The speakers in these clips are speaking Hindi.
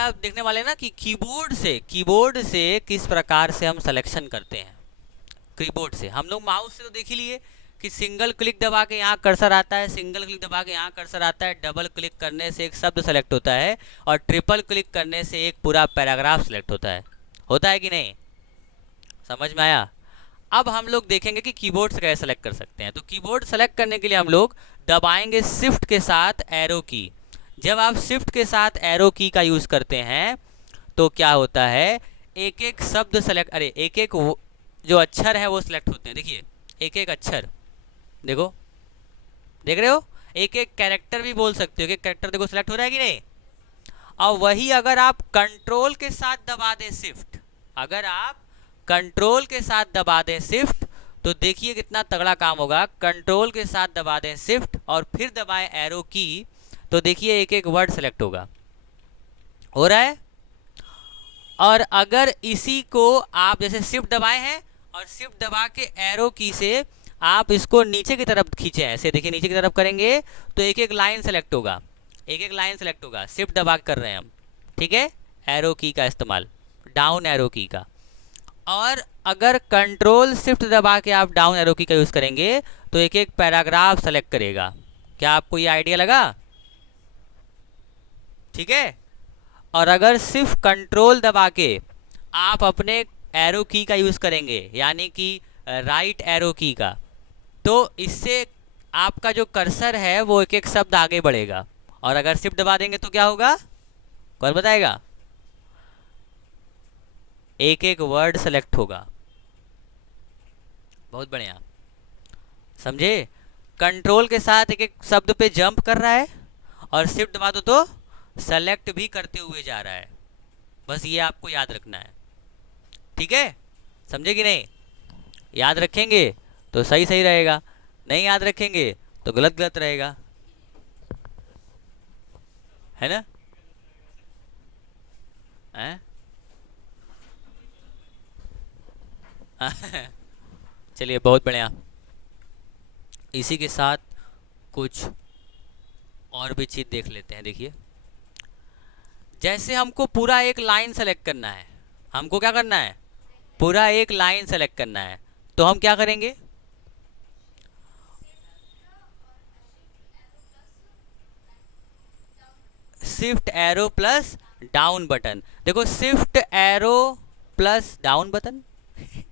आप देखने वाले हैं ना कि कीबोर्ड से किस प्रकार से हम सिलेक्शन करते हैं। कीबोर्ड से हम लोग माउस से तो देख ही लिए कि सिंगल क्लिक दबा के यहाँ कर्सर आता है, सिंगल क्लिक दबा के यहाँ कर्सर आता है, डबल क्लिक करने से एक शब्द सेलेक्ट होता है और ट्रिपल क्लिक करने से एक पूरा पैराग्राफ सेलेक्ट होता है कि नहीं? समझ में आया? अब हम लोग देखेंगे कि कीबोर्ड से कैसे सेलेक्ट कर सकते हैं। तो कीबोर्ड सेलेक्ट करने के लिए हम लोग दबाएंगे शिफ्ट के साथ एरो की। जब आप शिफ्ट के साथ एरो की का यूज़ करते हैं तो क्या होता है, एक एक शब्द सेलेक्ट, अरे एक एक जो अक्षर है वो सिलेक्ट होते हैं। देखिए एक एक अक्षर, देखो, देख रहे हो, एक एक कैरेक्टर भी बोल सकते हो, एक एक कैरेक्टर देखो सिलेक्ट हो रहा है कि नहीं। और वही अगर आप कंट्रोल के साथ दबा दें शिफ्ट, अगर आप कंट्रोल के साथ दबा दें शिफ्ट तो देखिए कितना तगड़ा काम होगा। कंट्रोल के साथ दबा दें शिफ्ट और फिर दबाएं एरो की तो देखिए एक एक वर्ड सेलेक्ट होगा, हो रहा है। और अगर इसी को आप जैसे शिफ्ट दबाए हैं और शिफ्ट दबा के एरो की से आप इसको नीचे की तरफ खींचे, ऐसे देखिए नीचे की तरफ करेंगे तो एक एक लाइन सेलेक्ट होगा, एक एक लाइन सेलेक्ट होगा। शिफ्ट दबा कर रहे हैं हम, ठीक है, एरो की का इस्तेमाल, डाउन एरो की का। और अगर कंट्रोल शिफ्ट दबा के आप डाउन एरो की का यूज़ करेंगे तो एक एक पैराग्राफ सेलेक्ट करेगा। क्या आपको ये आइडिया लगा? ठीक है। और अगर सिर्फ कंट्रोल दबा के आप अपने एरो की का यूज़ करेंगे, यानी कि राइट एरो की का, तो इससे आपका जो कर्सर है वो एक एक शब्द आगे बढ़ेगा। और अगर शिफ्ट दबा देंगे तो क्या होगा, कौन बताएगा? एक एक वर्ड सेलेक्ट होगा। बहुत बढ़िया, समझे? कंट्रोल के साथ एक एक शब्द पे जंप कर रहा है और शिफ्ट दबा दो तो सेलेक्ट भी करते हुए जा रहा है। बस ये आपको याद रखना है, ठीक है? समझे कि नहीं? याद रखेंगे तो सही सही रहेगा, नहीं याद रखेंगे तो गलत गलत रहेगा, है ना? हैं? चलिए बहुत बढ़िया। इसी के साथ कुछ और भी चीज़ देख लेते हैं। देखिए जैसे हमको पूरा एक लाइन सेलेक्ट करना है, हमको क्या करना है, पूरा एक लाइन सेलेक्ट करना है, तो हम क्या करेंगे, shift arrow plus down button. देखो shift arrow plus down button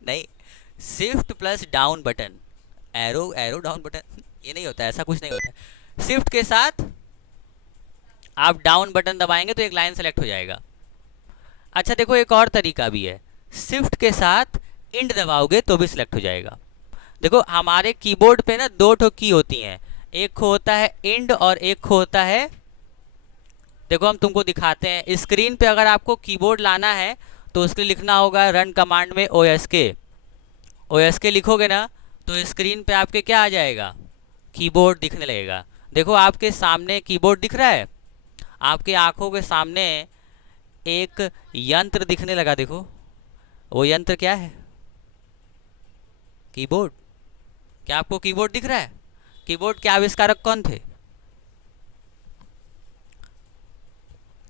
नहीं, shift plus down button, arrow arrow down button ये नहीं होता, ऐसा कुछ नहीं होता। शिफ्ट के साथ आप डाउन बटन दबाएंगे तो एक लाइन सेलेक्ट हो जाएगा। अच्छा देखो एक और तरीका भी है, शिफ्ट के साथ इंड दबाओगे तो भी सिलेक्ट हो जाएगा। देखो हमारे कीबोर्ड पे ना दो ठो की होती हैं, एक खो होता है इंड और एक खो होता है, देखो हम तुमको दिखाते हैं स्क्रीन पे। अगर आपको कीबोर्ड लाना है तो उसके लिए लिखना होगा रन कमांड में OSK लिखोगे ना तो स्क्रीन पे आपके क्या आ जाएगा, कीबोर्ड दिखने लगेगा। देखो आपके सामने कीबोर्ड दिख रहा है, आपके आंखों के सामने एक यंत्र दिखने लगा। देखो वो यंत्र क्या है, कीबोर्ड। क्या आपको कीबोर्ड दिख रहा है? कीबोर्ड के आविष्कारक कौन थे?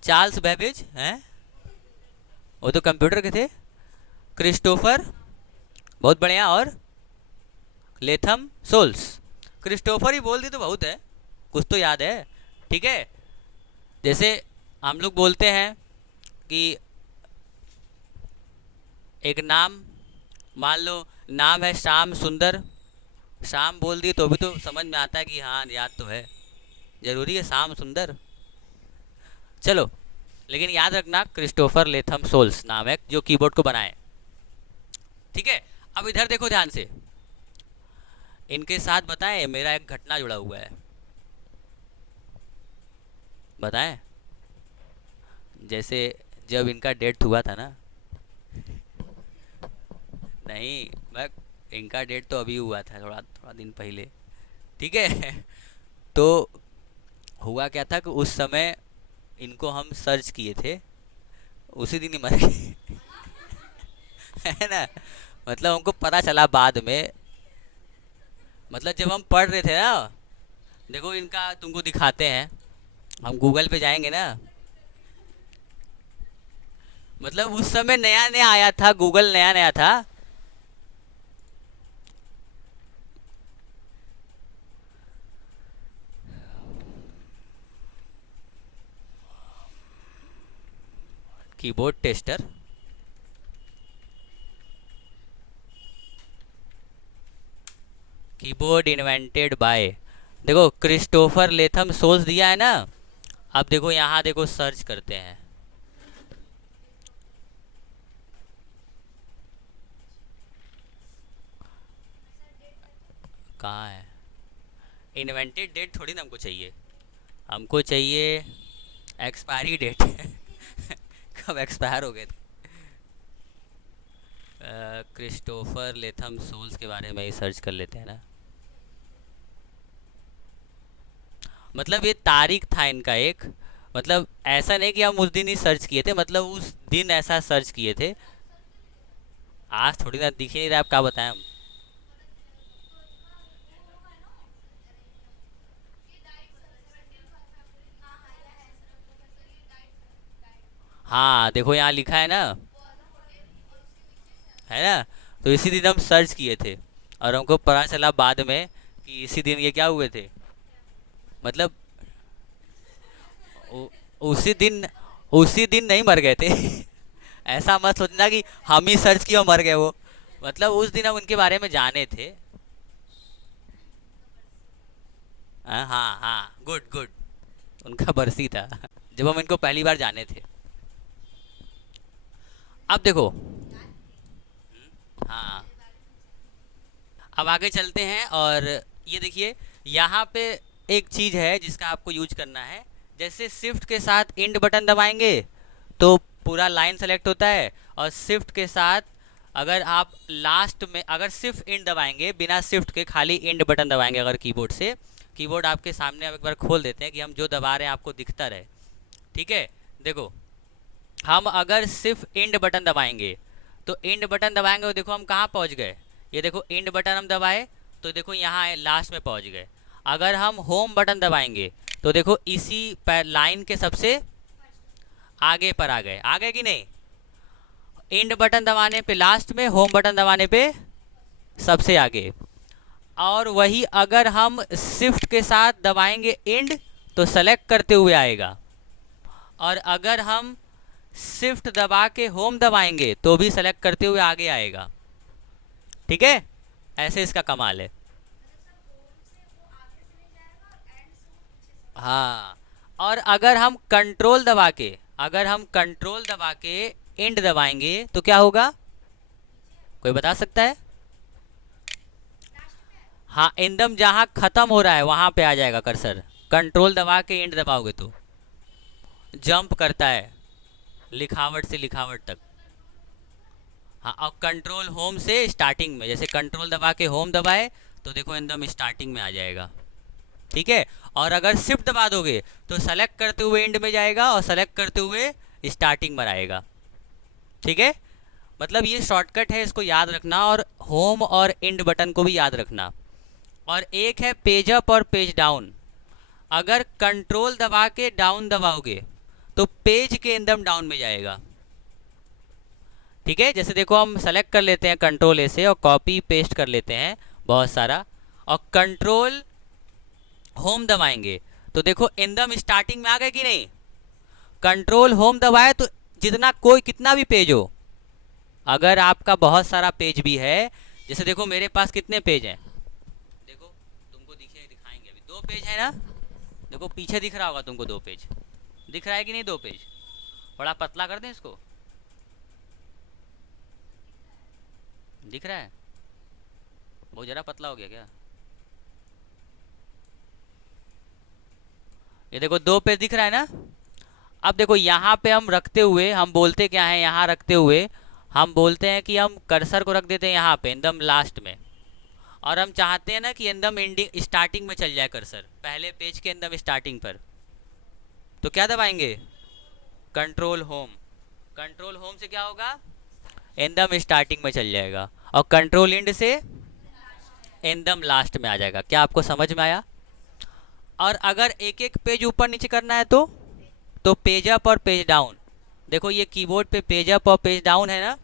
चार्ल्स बेबेज हैं, वो तो कंप्यूटर के थे। क्रिस्टोफर, बहुत बढ़िया, और लेथम सोल्स। क्रिस्टोफर ही बोल दी तो बहुत है, कुछ तो याद है, ठीक है। जैसे हम लोग बोलते हैं कि एक नाम, मान लो नाम है श्याम सुंदर, शाम बोल दिए तो भी तो समझ में आता है कि हाँ याद तो है, जरूरी है शाम सुंदर। चलो लेकिन याद रखना क्रिस्टोफर लेथम सोल्स नाम है जो कीबोर्ड को बनाए, ठीक है। अब इधर देखो ध्यान से, इनके साथ बताएं मेरा एक घटना जुड़ा हुआ है, बताएं। जैसे जब इनका डेथ हुआ था ना, नहीं मैं, इनका डेट तो अभी हुआ था, थोड़ा थोड़ा दिन पहले, ठीक है। तो हुआ क्या था कि उस समय इनको हम सर्च किए थे, उसी दिन ही मर गए है ना। मतलब हमको पता चला बाद में, मतलब जब हम पढ़ रहे थे ना, देखो इनका तुमको दिखाते हैं, हम गूगल पे जाएंगे ना, मतलब उस समय नया नया आया था, गूगल नया नया था। Keyboard tester. Keyboard invented by, देखो क्रिस्टोफर लेथम सोल्स दिया है ना। अब देखो यहाँ देखो सर्च करते हैं। कहाँ है? इन्वेंटेड डेट थोड़ी ना हमको चाहिए, हमको चाहिए एक्सपायरी डेट। कब एक्सपायर हो गए थे? क्रिस्टोफर लेथम सोल्स के बारे में ही सर्च कर लेते हैं ना। मतलब ये तारीख था इनका एक, मतलब ऐसा नहीं कि हम उस दिन ही सर्च किए थे, मतलब उस दिन ऐसा सर्च किए थे। आज थोड़ी ना दिख ही नहीं रहा, आप क्या बताएं हम। हाँ देखो यहाँ लिखा है ना, है ना। तो इसी दिन हम सर्च किए थे, और हमको पता चला बाद में कि इसी दिन ये क्या हुए थे। मतलब उ, उसी दिन नहीं मर गए थे। ऐसा मत सोचना कि हम ही सर्च किए और मर गए वो। मतलब उस दिन हम उनके बारे में जाने थे। हाँ हाँ हाँ, गुड गुड। उनका बरसी था जब हम इनको पहली बार जाने थे। अब देखो, हाँ अब आगे चलते हैं, और ये देखिए यहाँ पे एक चीज़ है जिसका आपको यूज करना है। जैसे शिफ्ट के साथ इंड बटन दबाएंगे तो पूरा लाइन सेलेक्ट होता है, और शिफ्ट के साथ अगर आप लास्ट में अगर सिर्फ इंड दबाएंगे, बिना शिफ्ट के खाली इंड बटन दबाएंगे अगर कीबोर्ड से, कीबोर्ड आपके सामने अब एक बार खोल देते हैं कि हम जो दबा रहे हैं आपको दिखता रहे। ठीक है, देखो हम अगर सिर्फ इंड बटन दबाएंगे, तो इंड बटन दबाएंगे तो देखो हम कहाँ पहुँच गए। ये देखो इंड बटन हम दबाए तो देखो यहाँ लास्ट में पहुँच गए। अगर हम होम बटन दबाएंगे तो देखो इसी लाइन के सबसे आगे पर आ गए कि नहीं। इंड बटन दबाने पे लास्ट में, होम बटन दबाने पे सबसे आगे। और वही अगर हम शिफ्ट के साथ दबाएंगे इंड तो सेलेक्ट करते हुए आएगा, और अगर हम शिफ्ट दबा के होम दबाएंगे तो भी सेलेक्ट करते हुए आगे आएगा। ठीक है, ऐसे इसका कमाल है। हाँ, और अगर हम कंट्रोल दबा के इंड दबाएंगे तो क्या होगा, कोई बता सकता है? हाँ, एकदम जहाँ खत्म हो रहा है वहां पे आ जाएगा कर्सर। कंट्रोल दबा के इंड दबाओगे तो जंप करता है लिखावट से लिखावट तक। हाँ, और कंट्रोल होम से स्टार्टिंग में, जैसे कंट्रोल दबा के होम दबाए तो देखो एकदम स्टार्टिंग में आ जाएगा। ठीक है, और अगर शिफ्ट दबा दोगे तो सेलेक्ट करते हुए एंड में जाएगा, और सेलेक्ट करते हुए स्टार्टिंग में आएगा। ठीक है, मतलब ये शॉर्टकट है, इसको याद रखना, और होम और एंड बटन को भी याद रखना। और एक है पेज अप और पेज डाउन। अगर कंट्रोल दबा के डाउन दबाओगे तो पेज के एकदम डाउन में जाएगा। ठीक है, जैसे देखो हम सेलेक्ट कर लेते हैं कंट्रोल ए से और कॉपी पेस्ट कर लेते हैं बहुत सारा, और कंट्रोल होम दबाएंगे तो देखो एकदम स्टार्टिंग में आ गए कि नहीं। कंट्रोल होम दबाए तो जितना कोई कितना भी पेज हो, अगर आपका बहुत सारा पेज भी है, जैसे देखो मेरे पास कितने पेज हैं, देखो तुमको दिखाएंगे अभी 2 पेज है ना। देखो पीछे दिख रहा होगा तुमको 2 पेज, दिख रहा है कि नहीं 2 पेज? बड़ा पतला कर दें इसको, दिख रहा है? बहुत ज़रा पतला हो गया क्या? ये देखो 2 पेज दिख रहा है ना। अब देखो यहाँ पे हम रखते हुए हम बोलते क्या है, यहाँ रखते हुए हम बोलते हैं कि हम कर्सर को रख देते हैं यहाँ पे एकदम लास्ट में, और हम चाहते हैं ना कि एकदम एंडिंग स्टार्टिंग में चल जाए कर्सर, पहले पेज के एकदम स्टार्टिंग पर। तो क्या दबाएंगे? Control home. कंट्रोल होम से क्या होगा, एकदम स्टार्टिंग में चल जाएगा, और कंट्रोल इंड से एकदम लास्ट में आ जाएगा। क्या आपको समझ में आया? और अगर एक एक पेज ऊपर नीचे करना है तो पेज अप और पेज डाउन। देखो ये कीबोर्ड पे पेज अप और पेज डाउन है ना,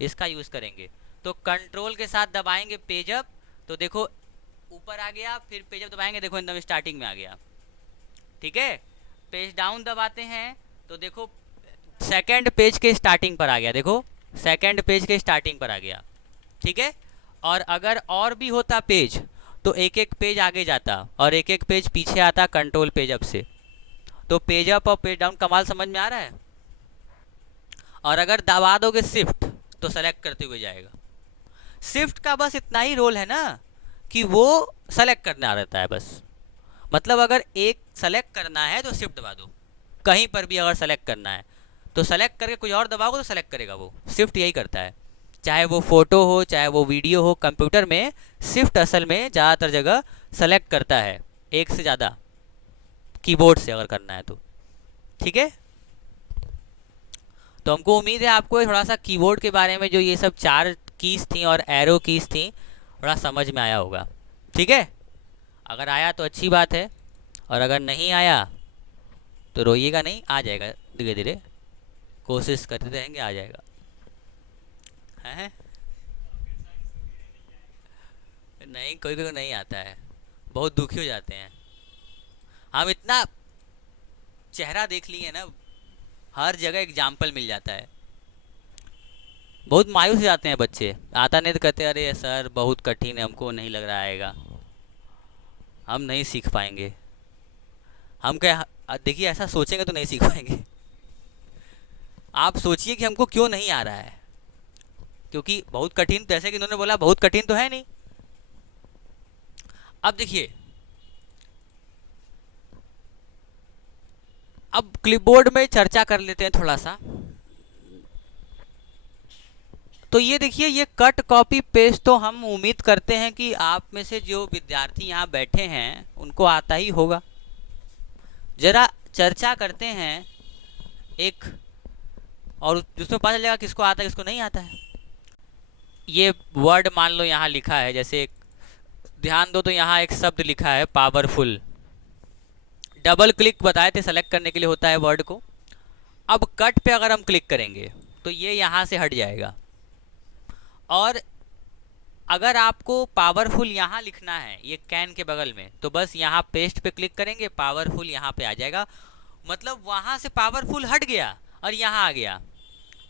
इसका यूज़ करेंगे। तो कंट्रोल के साथ दबाएंगे पेज अप, तो देखो ऊपर आ गया, फिर पेज अप दबाएंगे, देखो एकदम स्टार्टिंग में आ गया। ठीक है, पेज डाउन दबाते हैं तो देखो सेकंड पेज के स्टार्टिंग पर आ गया, देखो सेकंड पेज के स्टार्टिंग पर आ गया। ठीक है, और अगर और भी होता पेज तो एक एक पेज आगे जाता और एक एक पेज पीछे आता कंट्रोल पेज अप से। तो पेज अप और पेज डाउन कमाल समझ में आ रहा है। और अगर दबा दोगे शिफ्ट तो सेलेक्ट करते हुए जाएगा। शिफ्ट का बस इतना ही रोल है ना कि वो सेलेक्ट करना रहता है बस। मतलब अगर एक सेलेक्ट करना है तो शिफ्ट दबा दो, कहीं पर भी अगर सेलेक्ट करना है तो सेलेक्ट करके कुछ और दबाओगे तो सेलेक्ट करेगा वो। शिफ्ट यही करता है, चाहे वो फोटो हो चाहे वो वीडियो हो। कंप्यूटर में शिफ्ट असल में ज़्यादातर जगह सेलेक्ट करता है, एक से ज़्यादा कीबोर्ड से अगर करना है तो। ठीक है, तो हमको उम्मीद है आपको थोड़ा सा कीबोर्ड के बारे में जो ये सब 4 कीज़ थी और एरो कीज़ थी थोड़ा समझ में आया होगा। ठीक है, अगर आया तो अच्छी बात है, और अगर नहीं आया तो रोइएगा नहीं, आ जाएगा धीरे धीरे, कोशिश करते रहेंगे आ जाएगा। हैं नहीं, कोई को नहीं आता है, बहुत दुखी हो जाते हैं। हम इतना चेहरा देख लिए ना, हर जगह एग्जाम्पल मिल जाता है। बहुत मायूस हो जाते हैं बच्चे, आता नहीं तो कहते अरे सर बहुत कठिन है, हमको नहीं लग रहा आएगा, हम नहीं सीख पाएंगे। हम क्या, देखिए ऐसा सोचेंगे तो नहीं सीख पाएंगे। आप सोचिए कि हमको क्यों नहीं आ रहा है, क्योंकि बहुत कठिन, जैसे कि इन्होंने बोला बहुत कठिन तो है नहीं। अब देखिए, अब क्लिपबोर्ड में चर्चा कर लेते हैं थोड़ा सा। तो ये देखिए, ये कट कॉपी पेस्ट तो हम उम्मीद करते हैं कि आप में से जो विद्यार्थी यहाँ बैठे हैं उनको आता ही होगा। जरा चर्चा करते हैं एक, और जिसमें पता चलेगा किसको आता है किसको नहीं आता है। ये वर्ड मान लो यहाँ लिखा है, जैसे ध्यान दो तो यहाँ एक शब्द लिखा है पावरफुल। डबल क्लिक बताए थे सेलेक्ट करने के लिए होता है वर्ड को। अब कट पे अगर हम क्लिक करेंगे तो ये यहाँ से हट जाएगा, और अगर आपको पावरफुल यहाँ लिखना है ये कैन के बगल में, तो बस यहाँ पेस्ट पे क्लिक करेंगे, पावरफुल यहाँ पे आ जाएगा। मतलब वहाँ से पावरफुल हट गया और यहाँ आ गया,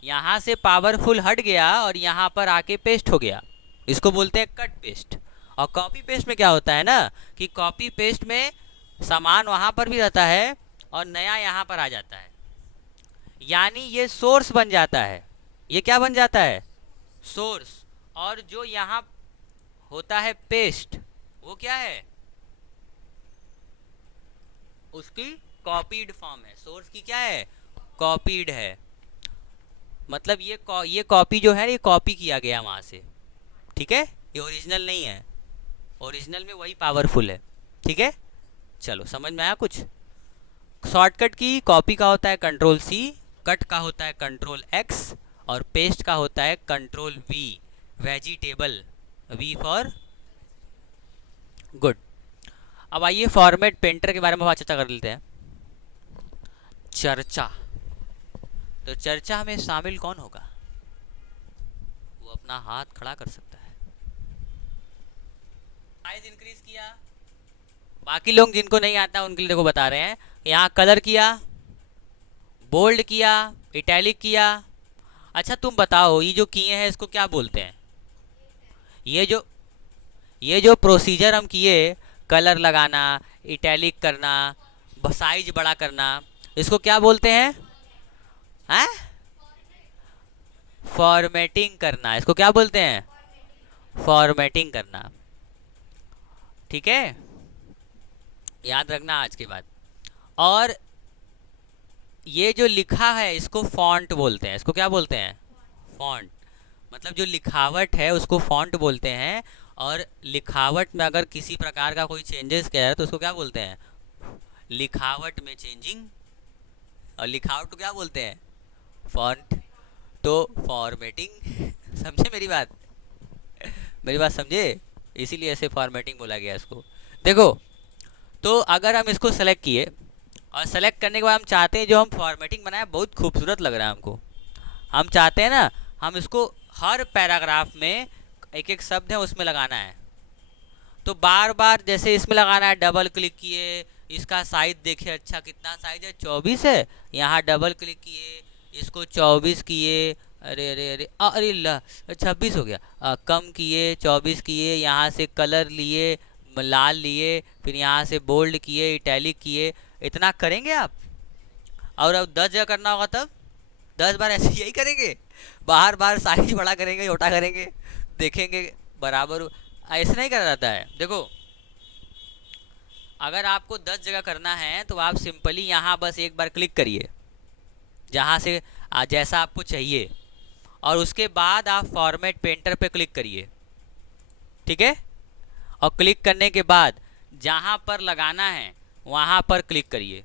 यहाँ से पावरफुल हट गया और यहाँ पर आके पेस्ट हो गया। इसको बोलते हैं कट पेस्ट। और कॉपी पेस्ट में क्या होता है ना कि कॉपी पेस्ट में सामान वहाँ पर भी रहता है और नया यहाँ पर आ जाता है, यानी ये सोर्स बन जाता है। ये क्या बन जाता है? सोर्स। और जो यहाँ होता है पेस्ट, वो क्या है? उसकी कॉपीड फॉर्म है। सोर्स की क्या है? कॉपीड है। मतलब ये कॉपी जो है ये कॉपी किया गया वहाँ से। ठीक है, ये ओरिजिनल नहीं है, ओरिजिनल में वही पावरफुल है। ठीक है, चलो समझ में आया कुछ? शॉर्टकट की कॉपी का होता है कंट्रोल सी, कट का होता है कंट्रोल एक्स, और पेस्ट का होता है control V, vegetable, V for good. अब आइए फॉर्मेट पेंटर के बारे में चर्चा कर लेते हैं। चर्चा, तो चर्चा में शामिल कौन होगा? वो अपना हाथ खड़ा कर सकता है। साइज इंक्रीज किया, बाकी लोग जिनको नहीं आता उनके लिए देखो बता रहे हैं। यहाँ कलर किया, बोल्ड किया, इटैलिक किया। अच्छा तुम बताओ ये जो किए हैं इसको क्या बोलते हैं? ये जो प्रोसीजर हम किए, कलर लगाना, इटैलिक करना, साइज बड़ा करना, इसको क्या बोलते हैं? हैं? फॉर्मेटिंग करना। इसको क्या बोलते हैं? फॉर्मेटिंग करना। ठीक है, याद रखना आज के बाद। और ये जो लिखा है इसको फॉन्ट बोलते हैं। इसको क्या बोलते हैं? फॉन्ट। मतलब जो लिखावट है उसको फॉन्ट बोलते हैं। और लिखावट में अगर किसी प्रकार का कोई चेंजेस किया है तो उसको क्या बोलते हैं? लिखावट में चेंजिंग। और लिखावट को क्या बोलते हैं? फॉन्ट। तो फॉर्मेटिंग समझे मेरी बात? मेरी बात समझे? इसीलिए ऐसे फॉर्मेटिंग बोला गया इसको। देखो, तो अगर हम इसको सेलेक्ट किए और सेलेक्ट करने के बाद हम चाहते हैं जो हम फॉर्मेटिंग बनाए बहुत खूबसूरत लग रहा है हमको, हम चाहते हैं ना हम इसको हर पैराग्राफ में एक एक शब्द है उसमें लगाना है। तो बार बार जैसे इसमें लगाना है, डबल क्लिक किए, इसका साइज देखिए, अच्छा कितना साइज है, 24 है, यहाँ डबल क्लिक किए, इसको 24 किए, अरे अरे अरे अरे 26 हो गया, कम किए, 24 किए, यहाँ से कलर लिए, लाल लिए, फिर यहाँ से बोल्ड किए, इटैलिक किए, इतना करेंगे आप। और अब 10 जगह करना होगा तब 10 बार ऐसे यही करेंगे, बार बार साइज बड़ा करेंगे छोटा करेंगे, देखेंगे बराबर, ऐसे नहीं करा जाता है। देखो अगर आपको 10 जगह करना है तो आप सिंपली यहाँ बस एक बार क्लिक करिए जहाँ से जैसा आपको चाहिए, और उसके बाद आप फॉर्मेट पेंटर पे क्लिक करिए, ठीक है। और क्लिक करने के बाद जहाँ पर लगाना है वहाँ पर क्लिक करिए,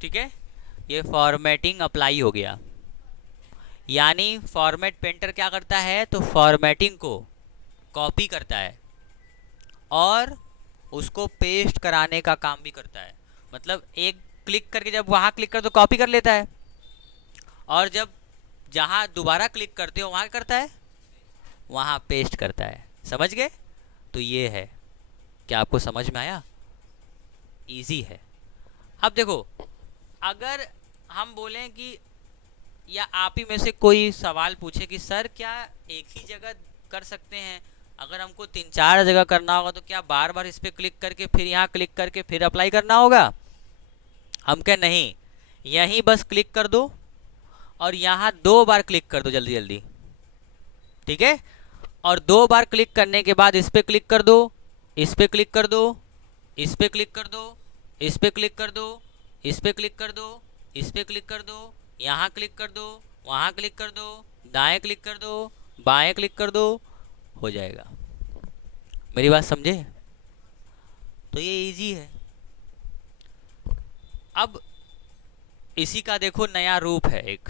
ठीक है। ये फॉर्मेटिंग अप्लाई हो गया। यानी फॉर्मेट पेंटर क्या करता है, तो फॉर्मेटिंग को कॉपी करता है और उसको पेस्ट कराने का काम भी करता है। मतलब एक क्लिक करके जब वहाँ क्लिक कर तो कॉपी कर लेता है, और जब जहाँ दोबारा क्लिक करते हो वहाँ करता है, वहाँ पेस्ट करता है। समझ गए? तो ये है, क्या आपको समझ में आया? इजी है। अब देखो अगर हम बोलें कि या आप ही में से कोई सवाल पूछे कि सर क्या एक ही जगह कर सकते हैं, अगर हमको 3-4 जगह करना होगा तो क्या बार बार इस पर क्लिक करके फिर यहाँ क्लिक करके फिर अप्लाई करना होगा? हम क्या नहीं, यहीं बस क्लिक कर दो और यहाँ 2 बार क्लिक कर दो जल्दी जल्दी, ठीक है। और 2 बार क्लिक करने के बाद इस पर क्लिक कर दो, इस पर क्लिक कर दो, इस पर क्लिक कर दो, इस पर क्लिक कर दो, इस पर क्लिक कर दो, इस पर क्लिक कर दो, यहाँ क्लिक कर दो, वहाँ क्लिक कर दो, दाएं क्लिक कर दो, बाएं क्लिक कर दो, हो जाएगा। मेरी बात समझे? तो ये इजी है। अब इसी का देखो नया रूप है एक,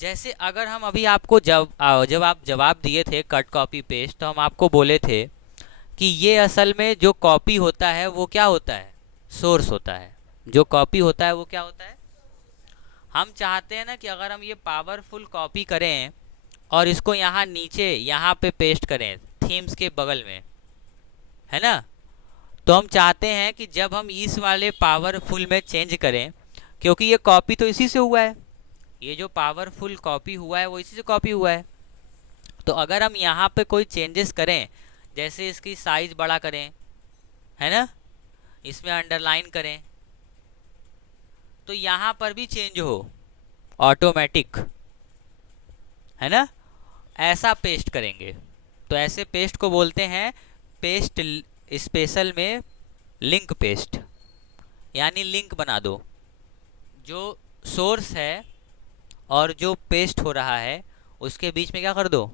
जैसे अगर हम अभी आपको जब आप जवाब दिए थे कट कॉपी पेस्ट, तो हम आपको बोले थे कि ये असल में जो कॉपी होता है वो क्या होता है, सोर्स होता है। जो कॉपी होता है वो क्या होता है, हम चाहते हैं ना कि अगर हम ये पावरफुल कॉपी करें और इसको यहाँ नीचे यहाँ पे पेस्ट करें थीम्स के बगल में, है ना, तो हम चाहते हैं कि जब हम इस वाले पावरफुल में चेंज करें, क्योंकि ये कॉपी तो इसी से हुआ है, ये जो पावरफुल कॉपी हुआ है वो इसी से कॉपी हुआ है। तो अगर हम यहाँ पे कोई चेंजेस करें, जैसे इसकी साइज बड़ा करें, है ना, इसमें अंडरलाइन करें, तो यहाँ पर भी चेंज हो ऑटोमेटिक, है ना, ऐसा पेस्ट करेंगे। तो ऐसे पेस्ट को बोलते हैं पेस्ट स्पेशल में लिंक पेस्ट, यानी लिंक बना दो, जो सोर्स है और जो पेस्ट हो रहा है उसके बीच में क्या कर दो,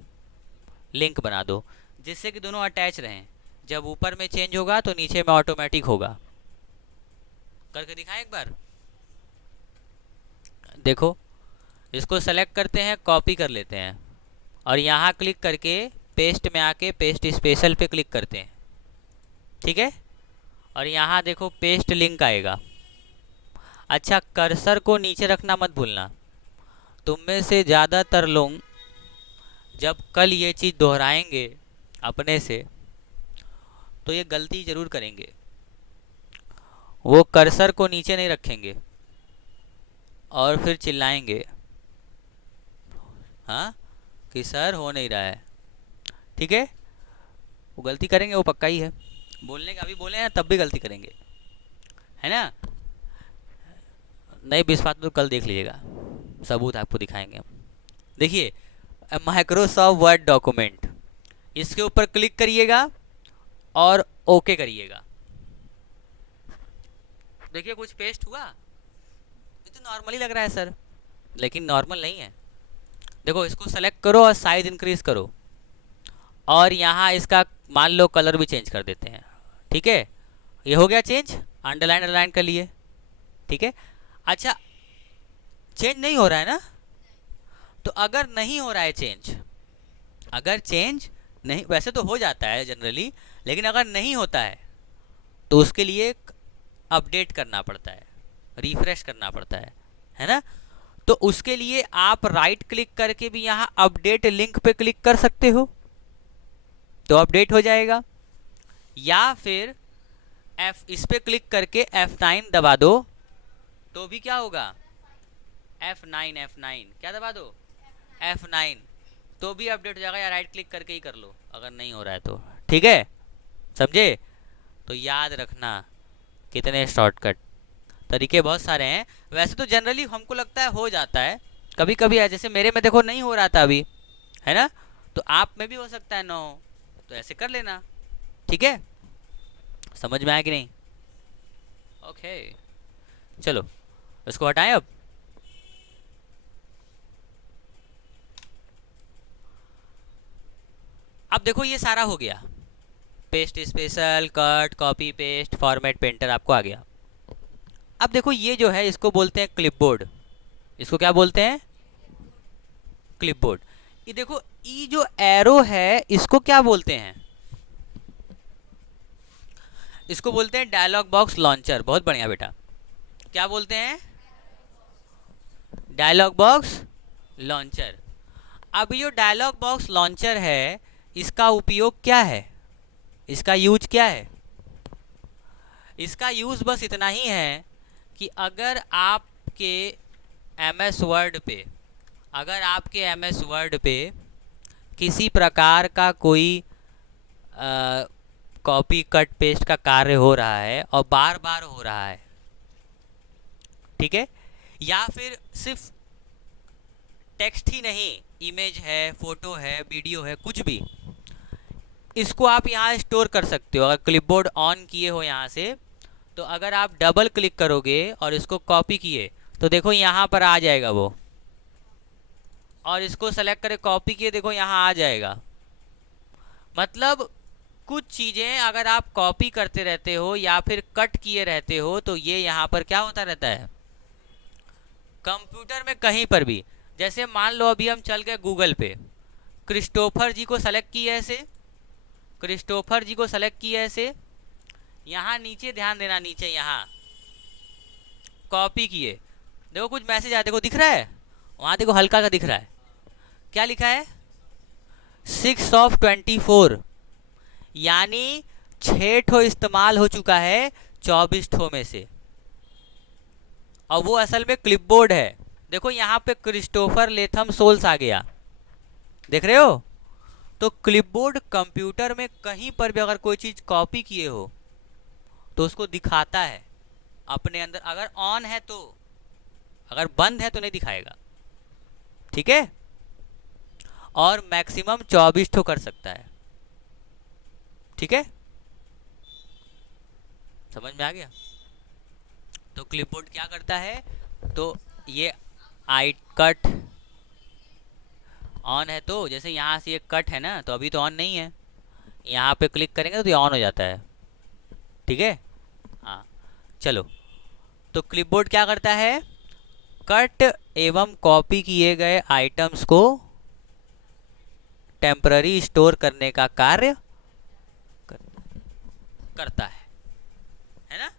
लिंक बना दो, जिससे कि दोनों अटैच रहें। जब ऊपर में चेंज होगा तो नीचे में ऑटोमेटिक होगा। करके दिखाएं एक बार। देखो इसको सेलेक्ट करते हैं, कॉपी कर लेते हैं और यहाँ क्लिक करके पेस्ट में आके पेस्ट स्पेशल पे क्लिक करते हैं, ठीक है। और यहाँ देखो पेस्ट लिंक आएगा। अच्छा कर्सर को नीचे रखना मत भूलना, तुम में से ज़्यादातर लोग जब कल ये चीज़ दोहराएंगे अपने से तो ये गलती ज़रूर करेंगे, वो कर्सर को नीचे नहीं रखेंगे और फिर चिल्लाएंगे हाँ कि सर हो नहीं रहा है, ठीक है। वो गलती करेंगे, वो पक्का ही है, बोलने का अभी बोले हैं तब भी गलती करेंगे, है ना। नहीं विश्वास तो कल देख लीजिएगा, सबूत आपको दिखाएंगे हम। देखिए माइक्रोसॉफ्ट वर्ड डॉक्यूमेंट, इसके ऊपर क्लिक करिएगा और ओके करिएगा। देखिए कुछ पेस्ट हुआ, ये तो नॉर्मली लग रहा है सर, लेकिन नॉर्मल नहीं है। देखो इसको सेलेक्ट करो और साइज इंक्रीज करो और यहाँ इसका मान लो कलर भी चेंज कर देते हैं, ठीक है। ये हो गया चेंज, अंडरलाइन अंडरलाइन कर लिए, ठीक है। अच्छा चेंज नहीं हो रहा है ना, तो अगर नहीं हो रहा है चेंज, अगर चेंज नहीं, वैसे तो हो जाता है जनरली, लेकिन अगर नहीं होता है तो उसके लिए अपडेट करना पड़ता है, रिफ्रेश करना पड़ता है ना। तो उसके लिए आप राइट क्लिक करके भी यहाँ अपडेट लिंक पे क्लिक कर सकते हो, तो अपडेट हो जाएगा। या फिर इस पे क्लिक करके F9 दबा दो, तो भी क्या होगा, F9 क्या दबा दो, F9, तो भी अपडेट हो जाएगा। या राइट क्लिक करके ही कर लो अगर नहीं हो रहा है तो, ठीक है, समझे। तो याद रखना कितने शॉर्टकट तरीके बहुत सारे हैं। वैसे तो जनरली हमको लगता है हो जाता है, कभी कभी है, जैसे मेरे में देखो नहीं हो रहा था अभी, है ना, तो आप में भी हो सकता है ना हो, तो ऐसे कर लेना, ठीक है। समझ में आया कि नहीं? ओके, चलो इसको हटाएं अब। अब देखो ये सारा हो गया, paste special, cut, copy paste, format, painter आपको आ गया। अब देखो ये जो है इसको बोलते हैं क्लिपबोर्ड। इसको क्या बोलते हैं? क्लिपबोर्ड। ये देखो ये जो एरो है इसको क्या बोलते हैं? इसको बोलते हैं डायलॉग बॉक्स लॉन्चर। बहुत बढ़िया बेटा, क्या बोलते हैं? Dialog box launcher. अब ये जो डायलॉग बॉक्स लॉन्चर है इसका उपयोग क्या है, इसका यूज क्या है? इसका यूज बस इतना ही है कि अगर आपके एमएस वर्ड पे, अगर आपके एमएस वर्ड पे किसी प्रकार का कोई कॉपी कट पेस्ट का कार्य हो रहा है और बार बार हो रहा है, ठीक है, या फिर सिर्फ टेक्स्ट ही नहीं, इमेज है, फोटो है, वीडियो है, कुछ भी, इसको आप यहाँ स्टोर कर सकते हो। अगर क्लिपबोर्ड ऑन किए हो यहाँ से, तो अगर आप डबल क्लिक करोगे और इसको कॉपी किए तो देखो यहाँ पर आ जाएगा वो, और इसको सेलेक्ट करके कॉपी किए देखो यहाँ आ जाएगा। मतलब कुछ चीज़ें अगर आप कॉपी करते रहते हो या फिर कट किए रहते हो तो ये यहाँ पर क्या होता रहता है, कंप्यूटर में कहीं पर भी। जैसे मान लो अभी हम चल गए गूगल पे, क्रिस्टोफर जी को सेलेक्ट किया ऐसे, क्रिस्टोफर जी को सेलेक्ट किया ऐसे, यहाँ नीचे ध्यान देना, नीचे यहाँ कॉपी किए, देखो कुछ मैसेज आया, देखो दिख रहा है वहाँ, देखो हल्का का दिख रहा है, क्या लिखा है 6/24, यानी 6 ठो इस्तेमाल हो चुका है 24 ठो में से, और वो असल में क्लिपबोर्ड है। देखो यहाँ पे क्रिस्टोफर लेथम सोल्स आ गया, देख रहे हो। तो क्लिपबोर्ड कंप्यूटर में कहीं पर भी अगर कोई चीज कॉपी किए हो तो उसको दिखाता है अपने अंदर, अगर ऑन है तो, अगर बंद है तो नहीं दिखाएगा, ठीक है। और मैक्सिमम 24 ठो कर सकता है, ठीक है, समझ में आ गया। तो क्लिपबोर्ड क्या करता है, तो ये आई कट ऑन है, तो जैसे यहाँ से ये कट है ना, तो अभी तो ऑन नहीं है, यहाँ पे क्लिक करेंगे तो ये ऑन हो जाता है, ठीक है। हाँ चलो, तो क्लिपबोर्ड क्या करता है, कट एवं कॉपी किए गए आइटम्स को टेम्पररी स्टोर करने का कार्य करता है ना।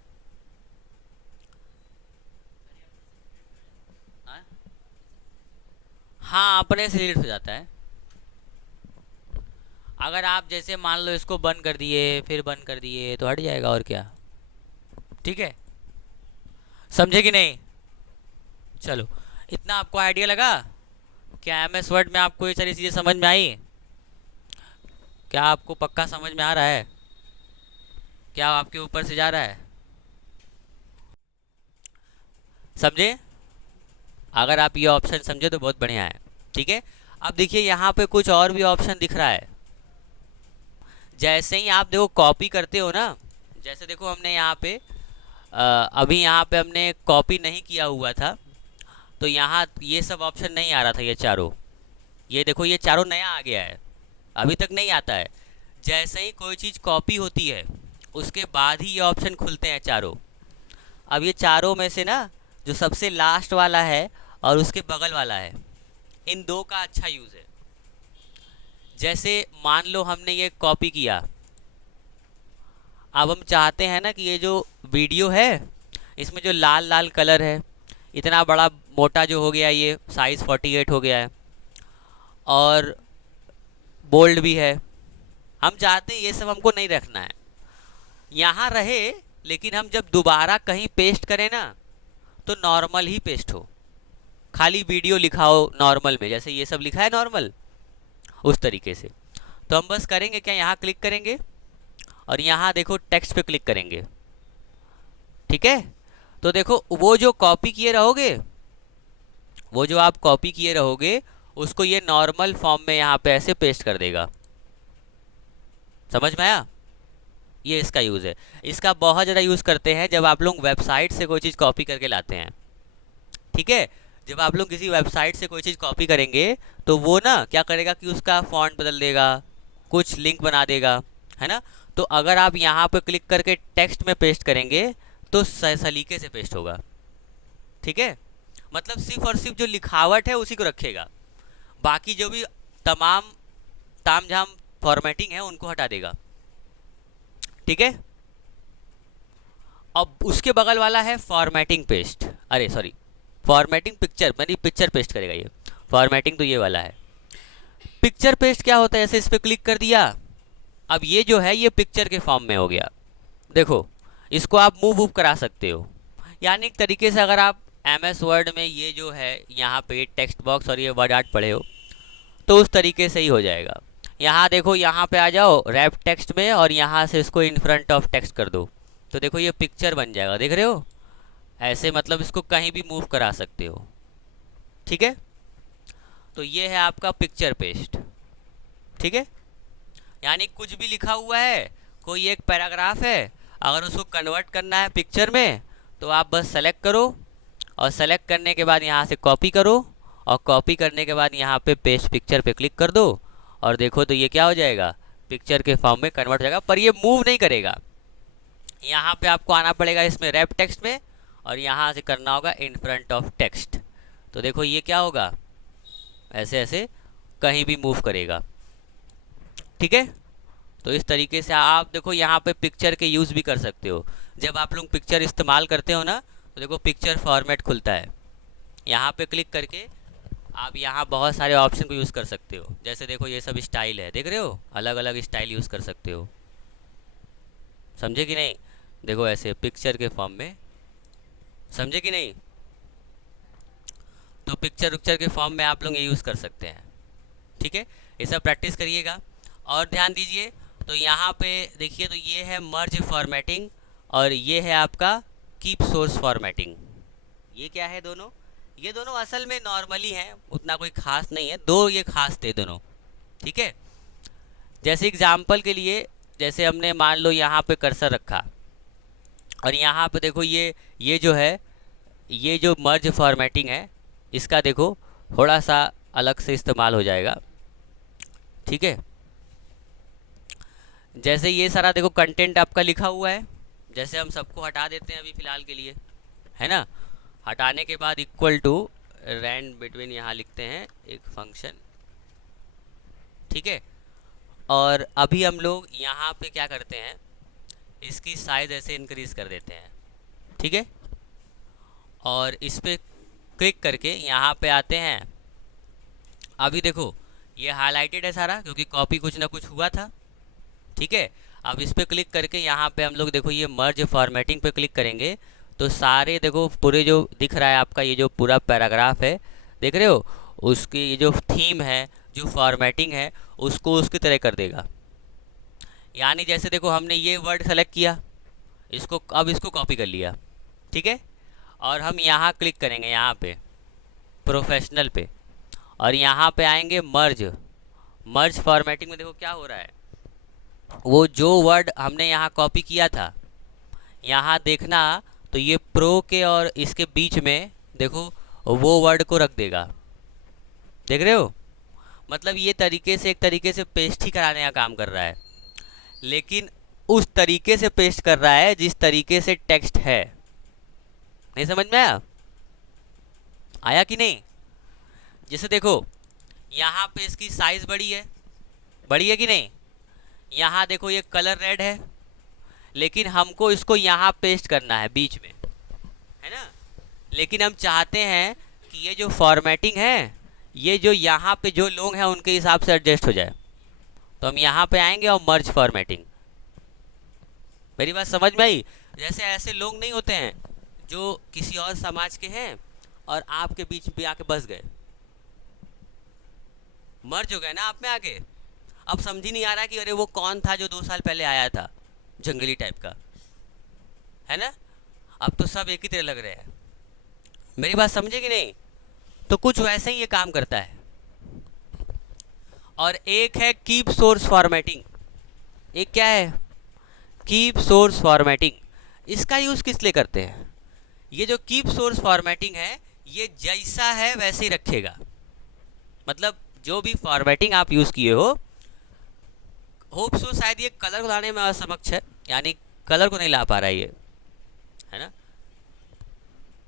हाँ अपने से डिलीट हो जाता है। अगर आप जैसे मान लो इसको बंद कर दिए फिर बंद कर दिए तो हट जाएगा, और क्या, ठीक है, समझे कि नहीं। चलो इतना आपको आइडिया लगा, क्या एमएस वर्ड में आपको ये सारी चीज़ें समझ में आई? क्या आपको पक्का समझ में आ रहा है? क्या आपके ऊपर से जा रहा है? समझे? अगर आप ये ऑप्शन समझे तो बहुत बढ़िया है, ठीक है। अब देखिए यहाँ पे कुछ और भी ऑप्शन दिख रहा है। जैसे ही आप देखो कॉपी करते हो ना, जैसे देखो हमने यहाँ पे अभी यहाँ पे हमने कॉपी नहीं किया हुआ था, तो यहाँ ये सब ऑप्शन नहीं आ रहा था, ये चारों, ये देखो ये चारों नया आ गया है, अभी तक नहीं आता है। जैसे ही कोई चीज़ कॉपी होती है उसके बाद ही ये ऑप्शन खुलते हैं चारों। अब ये चारों में से ना जो सबसे लास्ट वाला है और उसके बगल वाला है, इन दो का अच्छा यूज़ है। जैसे मान लो हमने ये कॉपी किया, अब हम चाहते हैं ना कि ये जो वीडियो है इसमें जो लाल लाल कलर है, इतना बड़ा मोटा जो हो गया, ये साइज़ 48 हो गया है और बोल्ड भी है, हम चाहते हैं ये सब हमको नहीं रखना है, यहाँ रहे, लेकिन हम जब दोबारा कहीं पेस्ट करें ना तो नॉर्मल ही पेस्ट हो, खाली वीडियो लिखा हो नॉर्मल में, जैसे ये सब लिखा है नॉर्मल उस तरीके से। तो हम बस करेंगे क्या, यहाँ क्लिक करेंगे और यहाँ देखो टेक्स्ट पे क्लिक करेंगे, ठीक है। तो देखो वो जो कॉपी किए रहोगे, वो जो आप कॉपी किए रहोगे उसको ये नॉर्मल फॉर्म में यहाँ पे ऐसे पेस्ट कर देगा। समझ में आया? ये इसका यूज़ है। इसका बहुत ज़्यादा यूज़ करते हैं जब आप लोग वेबसाइट से कोई चीज़ कॉपी करके लाते हैं, ठीक है। जब आप लोग किसी वेबसाइट से कोई चीज़ कॉपी करेंगे तो वो ना क्या करेगा कि उसका फॉन्ट बदल देगा, कुछ लिंक बना देगा, है ना। तो अगर आप यहाँ पे क्लिक करके टेक्स्ट में पेस्ट करेंगे तो सलीके से पेस्ट होगा, ठीक है। मतलब सिर्फ और सिर्फ जो लिखावट है उसी को रखेगा, बाकी जो भी तमाम तामझाम फॉर्मेटिंग है उनको हटा देगा, ठीक है। अब उसके बगल वाला है फॉर्मेटिंग पेस्ट, अरे सॉरी फॉर्मेटिंग पिक्चर, मेरी पिक्चर पेस्ट करेगा ये, फॉर्मेटिंग तो ये वाला है। पिक्चर पेस्ट क्या होता है, ऐसे इस पर क्लिक कर दिया, अब ये जो है ये पिक्चर के फॉर्म में हो गया। देखो इसको आप मूव करा सकते हो, यानी एक तरीके से अगर आप MS वर्ड में ये जो है यहाँ पे टेक्स्ट बॉक्स और ये वर्ड आर्ट पढ़े हो तो उस तरीके से ही हो जाएगा। यहाँ देखो, यहाँ पे आ जाओ रैप टेक्स्ट में और यहाँ से इसको इन फ्रंट ऑफ टेक्स्ट कर दो, तो देखो ये पिक्चर बन जाएगा, देख रहे हो ऐसे, मतलब इसको कहीं भी मूव करा सकते हो, ठीक है। तो ये है आपका पिक्चर पेस्ट, ठीक है। यानी कुछ भी लिखा हुआ है, कोई एक पैराग्राफ है, अगर उसको कन्वर्ट करना है पिक्चर में तो आप बस सेलेक्ट करो और सेलेक्ट करने के बाद यहाँ से कॉपी करो और कॉपी करने के बाद यहाँ पे पेस्ट पिक्चर पे क्लिक कर दो और देखो तो ये क्या हो जाएगा, पिक्चर के फॉर्म में कन्वर्ट हो जाएगा, पर ये मूव नहीं करेगा। यहाँ पे आपको आना पड़ेगा इसमें रैप टेक्स्ट में और यहाँ से करना होगा इन फ्रंट ऑफ टेक्स्ट, तो देखो ये क्या होगा, ऐसे ऐसे कहीं भी मूव करेगा, ठीक है। तो इस तरीके से आप देखो यहाँ पे पिक्चर के यूज़ भी कर सकते हो। जब आप लोग पिक्चर इस्तेमाल करते हो ना तो देखो पिक्चर फॉर्मेट खुलता है, यहाँ पे क्लिक करके आप यहाँ बहुत सारे ऑप्शन को यूज़ कर सकते हो। जैसे देखो ये सब स्टाइल है, देख रहे हो, अलग अलग स्टाइल यूज़ कर सकते हो, समझे कि नहीं। देखो ऐसे पिक्चर के फॉर्म में, समझे कि नहीं। तो पिक्चर उक्चर के फॉर्म में आप लोग ये यूज़ कर सकते हैं, ठीक है। ये सब प्रैक्टिस करिएगा और ध्यान दीजिए। तो यहाँ पे देखिए, तो ये है मर्ज फॉर्मेटिंग और ये है आपका कीप सोर्स फॉर्मेटिंग। ये क्या है दोनों, ये दोनों असल में नॉर्मली हैं, उतना कोई खास नहीं है, दो ये खास थे दोनों, ठीक है। जैसे एग्जाम्पल के लिए, जैसे हमने मान लो यहाँ पे कर्सर रखा और यहाँ पे देखो ये जो है, ये जो मर्ज फॉर्मेटिंग है इसका देखो थोड़ा सा अलग से इस्तेमाल हो जाएगा, ठीक है। जैसे ये सारा देखो कंटेंट आपका लिखा हुआ है, जैसे हम सबको हटा देते हैं अभी फ़िलहाल के लिए, है ना। हटाने के बाद इक्वल टू रैंड बिटवीन यहाँ लिखते हैं एक फंक्शन, ठीक है। और अभी हम लोग यहाँ पे क्या करते हैं, इसकी साइज़ ऐसे इंक्रीज़ कर देते हैं, ठीक है। और इस पर क्लिक करके यहाँ पे आते हैं। अभी देखो ये हाईलाइटेड है सारा क्योंकि कॉपी कुछ ना कुछ हुआ था, ठीक है। अब इस पर क्लिक करके यहाँ पे हम लोग देखो ये मर्ज फॉर्मेटिंग पे क्लिक करेंगे तो सारे देखो पूरे जो दिख रहा है आपका ये जो पूरा पैराग्राफ है, देख रहे हो, उसकी ये जो थीम है, जो फॉर्मेटिंग है, उसको उसकी तरह कर देगा। यानी जैसे देखो हमने ये वर्ड सेलेक्ट किया, इसको अब इसको कॉपी कर लिया, ठीक है। और हम यहाँ क्लिक करेंगे यहाँ पे प्रोफेशनल पे और यहाँ पे आएंगे मर्ज। मर्ज फॉर्मेटिंग में देखो क्या हो रहा है, वो जो वर्ड हमने यहाँ कॉपी किया था, यहाँ देखना तो ये प्रो के और इसके बीच में देखो वो वर्ड को रख देगा, देख रहे हो। मतलब ये तरीके से एक तरीके से पेस्ट ही कराने का काम कर रहा है, लेकिन उस तरीके से पेस्ट कर रहा है जिस तरीके से टेक्स्ट है। नहीं समझ में आया, आया कि नहीं। जैसे देखो यहाँ पे इसकी साइज़ बड़ी है कि नहीं, यहाँ देखो ये कलर रेड है, लेकिन हमको इसको यहाँ पेस्ट करना है बीच में, है ना। लेकिन हम चाहते हैं कि ये जो फॉर्मेटिंग है ये जो यहाँ पे जो लोग हैं उनके हिसाब से एडजस्ट हो जाए, तो हम यहाँ पे आएंगे और मर्ज फॉर्मेटिंग। मेरी बात समझ में आई? जैसे ऐसे लोग नहीं होते हैं जो किसी और समाज के हैं और आपके बीच में आके बस गए, मर्ज हो गए ना आप में आके। अब समझ ही नहीं आ रहा कि अरे वो कौन था जो 2 साल पहले आया था, जंगली टाइप का, है ना। अब तो सब एक ही तरह लग रहे हैं। मेरी बात समझे कि नहीं? तो कुछ वैसे ही ये काम करता है। और एक है कीप सोर्स फॉर्मेटिंग। एक क्या है? Keep source formatting. इसका यूज़ किस लिए करते हैं? ये जो कीप सोर्स फॉर्मेटिंग है ये जैसा है वैसे ही रखेगा। मतलब जो भी फॉर्मेटिंग आप यूज़ किए हो, होप सो शायद ये कलर को लाने में असमक्ष है, यानी कलर को नहीं ला पा रहा है ये, है ना।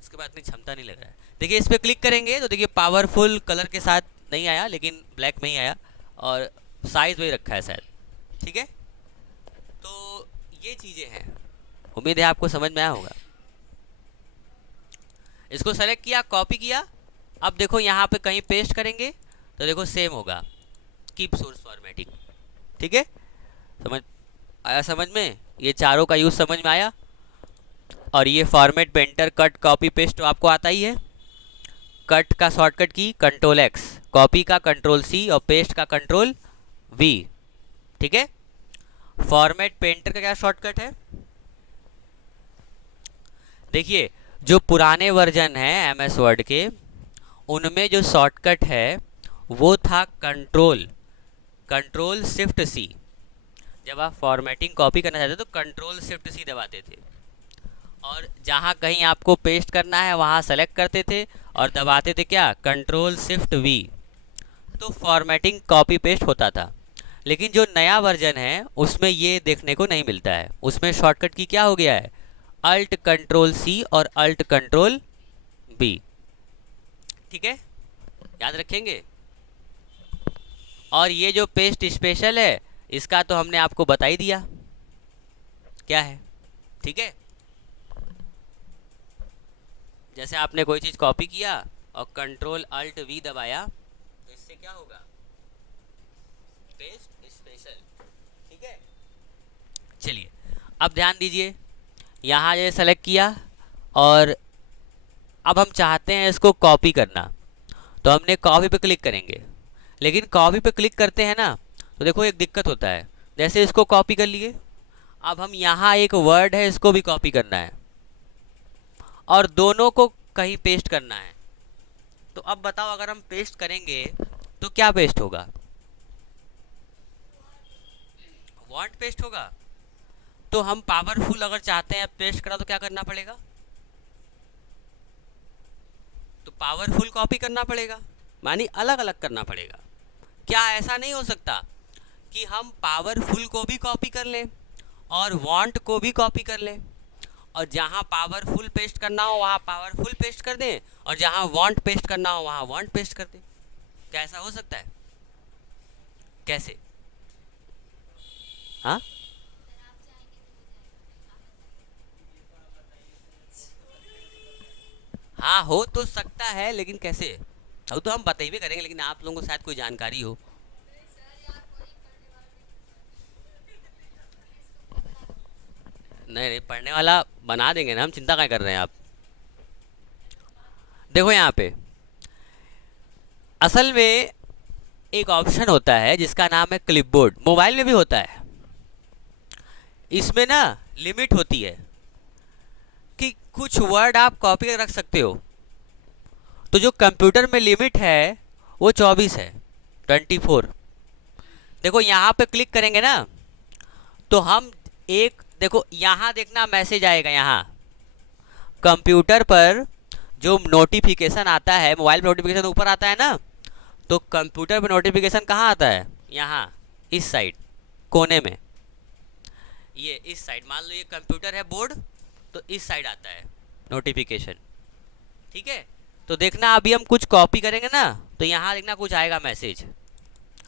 इसके बाद इतनी क्षमता नहीं लग रहा है। देखिए इस पर क्लिक करेंगे तो देखिए पावरफुल कलर के साथ नहीं आया, लेकिन ब्लैक में ही आया और साइज वही रखा है शायद, ठीक है। तो ये चीज़ें हैं, उम्मीद है आपको समझ में आया होगा। इसको सेलेक्ट किया, कॉपी किया, अब देखो यहाँ पे कहीं पेस्ट करेंगे तो देखो सेम होगा, कीप सोर्स फॉर्मेटिंग, ठीक है। समझ आया? समझ में ये चारों का यूज़ समझ में आया? और ये format, painter, cut, copy, paste तो आपको आता ही है। कट का शॉर्टकट की कंट्रोल एक्स, कॉपी का कंट्रोल सी और पेस्ट का कंट्रोल वी, ठीक है। फॉर्मेट पेंटर का क्या शॉर्टकट है? देखिए जो पुराने वर्जन है एमएस वर्ड के, उनमें जो शॉर्टकट है वो था कंट्रोल शिफ्ट सी। जब आप फॉर्मेटिंग कॉपी करना चाहते तो कंट्रोल शिफ्ट सी दबाते थे, और जहाँ कहीं आपको पेस्ट करना है वहाँ सेलेक्ट करते थे और दबाते थे क्या? Control shift we. तो फॉर्मेटिंग कॉपी पेस्ट होता था। लेकिन जो नया वर्जन है उसमें ये देखने को नहीं मिलता है। उसमें शॉर्टकट की क्या हो गया है? अल्ट कंट्रोल सी और अल्ट कंट्रोल बी, ठीक है, याद रखेंगे। और ये जो पेस्ट स्पेशल है इसका तो हमने आपको बता ही दिया क्या है, ठीक है। जैसे आपने कोई चीज़ कॉपी किया और कंट्रोल अल्ट वी दबाया तो इससे क्या होगा? पेस्ट स्पेशल, ठीक है। चलिए अब ध्यान दीजिए, यहाँ ये सेलेक्ट किया और अब हम चाहते हैं इसको कॉपी करना, तो हमने कॉपी पे क्लिक करेंगे। लेकिन कॉपी पे क्लिक करते हैं ना तो देखो एक दिक्कत होता है। जैसे इसको कॉपी कर लिए, अब हम यहाँ एक वर्ड है इसको भी कॉपी करना है और दोनों को कहीं पेस्ट करना है। तो अब बताओ अगर हम पेस्ट करेंगे तो क्या पेस्ट होगा? वांट पेस्ट होगा। तो हम पावरफुल अगर चाहते हैं पेस्ट करना तो क्या करना पड़ेगा? तो पावरफुल कॉपी करना पड़ेगा, मानी अलग अलग करना पड़ेगा। क्या ऐसा नहीं हो सकता कि हम पावरफुल को भी कॉपी कर लें और वांट को भी कॉपी कर लें, और जहाँ पावरफुल पेस्ट करना हो वहाँ पावरफुल पेस्ट कर दें और जहाँ वांट पेस्ट करना हो वहाँ वांट पेस्ट कर दें? क्या ऐसा हो सकता है? कैसे? हाँ, हाँ हो तो सकता है, लेकिन कैसे? अब तो हम बता ही भी करेंगे, लेकिन आप लोगों को शायद कोई जानकारी हो। नहीं नहीं, पढ़ने वाला बना देंगे ना हम, चिंता क्या कर रहे हैं आप। देखो यहाँ पे असल में एक ऑप्शन होता है जिसका नाम है क्लिपबोर्ड, मोबाइल में भी होता है। इसमें ना लिमिट होती है कि कुछ वर्ड आप कॉपी कर रख सकते हो। तो जो कंप्यूटर में लिमिट है वो 24 है, 24। देखो यहाँ पे क्लिक करेंगे ना तो हम एक, देखो यहाँ देखना मैसेज आएगा। यहाँ कंप्यूटर पर जो नोटिफिकेशन आता है, मोबाइल में नोटिफिकेशन ऊपर आता है ना, तो कंप्यूटर पे नोटिफिकेशन कहाँ आता है? यहाँ इस साइड कोने में, ये इस साइड। मान लो ये कंप्यूटर है बोर्ड, तो इस साइड आता है नोटिफिकेशन, ठीक है। तो देखना अभी हम कुछ कॉपी करेंगे ना तो यहाँ देखना कुछ आएगा मैसेज।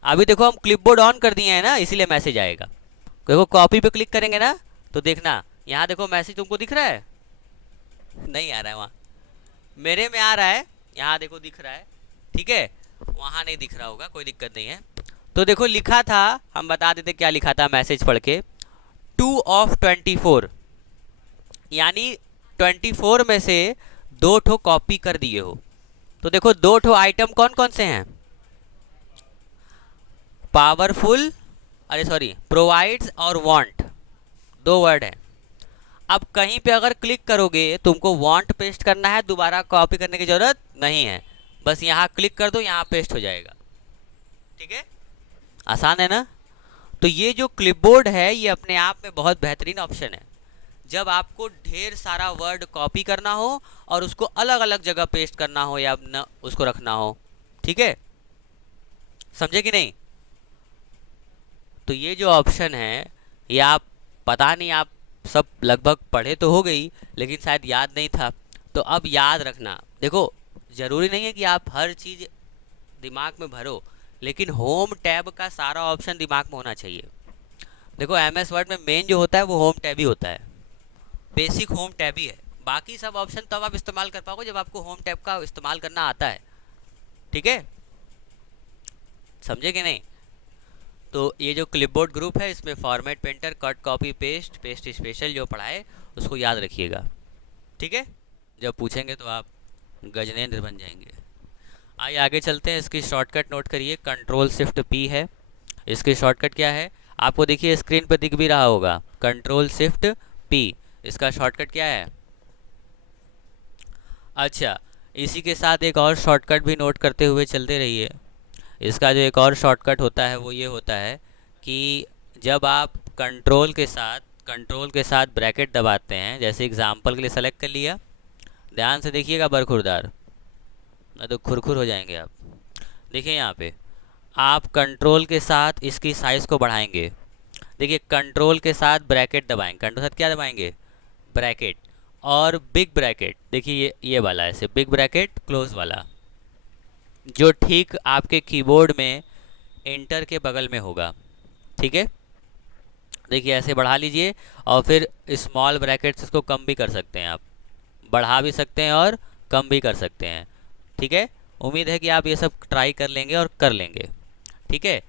अभी देखो हम क्लिपबोर्ड ऑन कर दिए हैं ना, इसीलिए मैसेज आएगा। देखो कॉपी पे क्लिक करेंगे ना तो देखना यहाँ देखो मैसेज तुमको दिख रहा है, नहीं आ रहा है वहाँ, मेरे में आ रहा है, यहाँ देखो दिख रहा है, ठीक है, वहाँ नहीं दिख रहा होगा, कोई दिक्कत नहीं है। तो देखो लिखा था, हम बता देते क्या लिखा था मैसेज पढ़ के, 2 of 24, यानी 24 में से 2 ठो कॉपी कर दिए हो। तो देखो 2 ठो आइटम कौन कौन से हैं, पावरफुल, अरे सॉरी, प्रोवाइड्स और वांट, 2 वर्ड है। अब कहीं पे अगर क्लिक करोगे तुमको वांट पेस्ट करना है, दोबारा कॉपी करने की जरूरत नहीं है, बस यहाँ क्लिक कर दो, यहाँ पेस्ट हो जाएगा, ठीक है, आसान है ना। तो ये जो क्लिपबोर्ड है ये अपने आप में बहुत बेहतरीन ऑप्शन है, जब आपको ढेर सारा वर्ड कॉपी करना हो और उसको अलग अलग जगह पेस्ट करना हो या न उसको रखना हो, ठीक है, समझे कि नहीं। तो ये जो ऑप्शन है ये आप, पता नहीं आप सब लगभग पढ़े तो हो गई, लेकिन शायद याद नहीं था, तो अब याद रखना। देखो ज़रूरी नहीं है कि आप हर चीज़ दिमाग में भरो, लेकिन होम टैब का सारा ऑप्शन दिमाग में होना चाहिए। देखो एमएस वर्ड में मेन जो होता है वो होम टैब ही होता है, बेसिक होम टैब ही है, बाकी सब ऑप्शन तब आप इस्तेमाल कर पाओगे जब आपको होम टैब का इस्तेमाल करना आता है, ठीक है, समझे कि नहीं। तो ये जो क्लिपबोर्ड ग्रुप है इसमें format painter, cut copy paste, paste special जो पढ़ा है उसको याद रखिएगा, ठीक है, जब पूछेंगे तो आप गजनेंद्र बन जाएंगे। आइए आगे चलते हैं, इसकी शॉर्टकट नोट करिए, Ctrl+Shift+P है, इसकी शॉर्टकट क्या है आपको देखिए स्क्रीन पर दिख भी रहा होगा, Ctrl+Shift+P, इसका शॉर्टकट क्या है। अच्छा, इसी के साथ एक और शॉर्टकट भी नोट करते हुए चलते रहिए। इसका जो एक और शॉर्टकट होता है वो ये होता है कि जब आप कंट्रोल के साथ ब्रैकेट दबाते हैं, जैसे एग्जांपल के लिए सेलेक्ट कर लिया, ध्यान से देखिएगा बरखुरदार, नहीं तो खुरखुर हो जाएंगे आप। देखिए यहाँ पे आप कंट्रोल के साथ इसकी साइज़ को बढ़ाएंगे, देखिए कंट्रोल के साथ ब्रैकेट दबाएंगे, कंट्रोल के साथ क्या दबाएंगे, ब्रैकेट, और बिग ब्रैकेट, देखिए ये वाला ऐसे बिग ब्रैकेट क्लोज वाला जो ठीक आपके कीबोर्ड में एंटर के बगल में होगा, ठीक है, देखिए ऐसे बढ़ा लीजिए, और फिर स्मॉल ब्रैकेट्स इसको कम भी कर सकते हैं, आप बढ़ा भी सकते हैं और कम भी कर सकते हैं, ठीक है। उम्मीद है कि आप ये सब ट्राई कर लेंगे और कर लेंगे, ठीक है।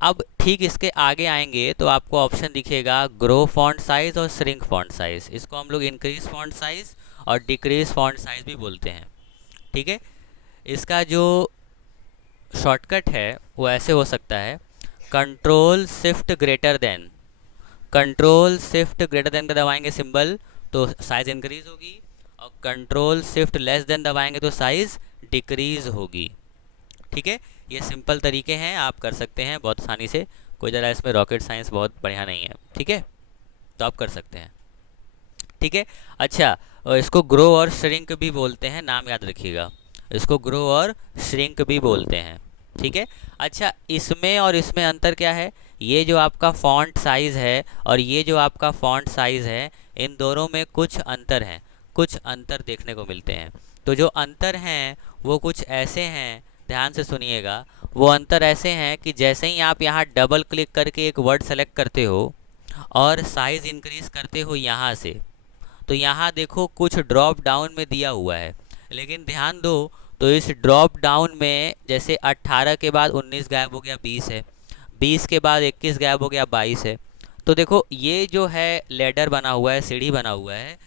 अब ठीक इसके आगे आएंगे तो आपको ऑप्शन दिखेगा ग्रो फॉन्ट साइज़ और श्रिंक फॉन्ट साइज़, इसको हम लोग इंक्रीज फॉन्ट साइज़ और डिक्रीज फॉन्ट साइज़ भी बोलते हैं, ठीक है। इसका जो शॉर्टकट है वो ऐसे हो सकता है, Ctrl+Shift+Greater का दबाएंगे सिंबल तो साइज़ इंक्रीज होगी, और Ctrl+Shift<< दबाएंगे तो साइज़ डिक्रीज होगी, ठीक है। ये सिंपल तरीके हैं, आप कर सकते हैं बहुत आसानी से, कोई ज़रा इसमें रॉकेट साइंस बहुत बढ़िया नहीं है, ठीक है, तो आप कर सकते हैं, ठीक है। अच्छा, इसको ग्रो और श्रिंक भी बोलते हैं, नाम याद रखिएगा, इसको ग्रो और श्रिंक भी बोलते हैं, ठीक है। अच्छा, इसमें और इसमें अंतर क्या है, ये जो आपका फॉन्ट साइज़ है और ये जो आपका फॉन्ट साइज़ है, इन दोनों में कुछ अंतर हैं, कुछ अंतर देखने को मिलते हैं। तो जो अंतर हैं वो कुछ ऐसे हैं, ध्यान से सुनिएगा, वो अंतर ऐसे हैं कि जैसे ही आप यहाँ डबल क्लिक करके एक वर्ड सेलेक्ट करते हो और साइज़ इंक्रीज़ करते हो यहाँ से, तो यहाँ देखो कुछ ड्रॉप डाउन में दिया हुआ है, लेकिन ध्यान दो तो इस ड्रॉप डाउन में जैसे 18 के बाद 19 गायब हो गया, 20 है, 20 के बाद 21 गायब हो गया, 22 है। तो देखो ये जो है लेडर बना हुआ है, सीढ़ी बना हुआ है,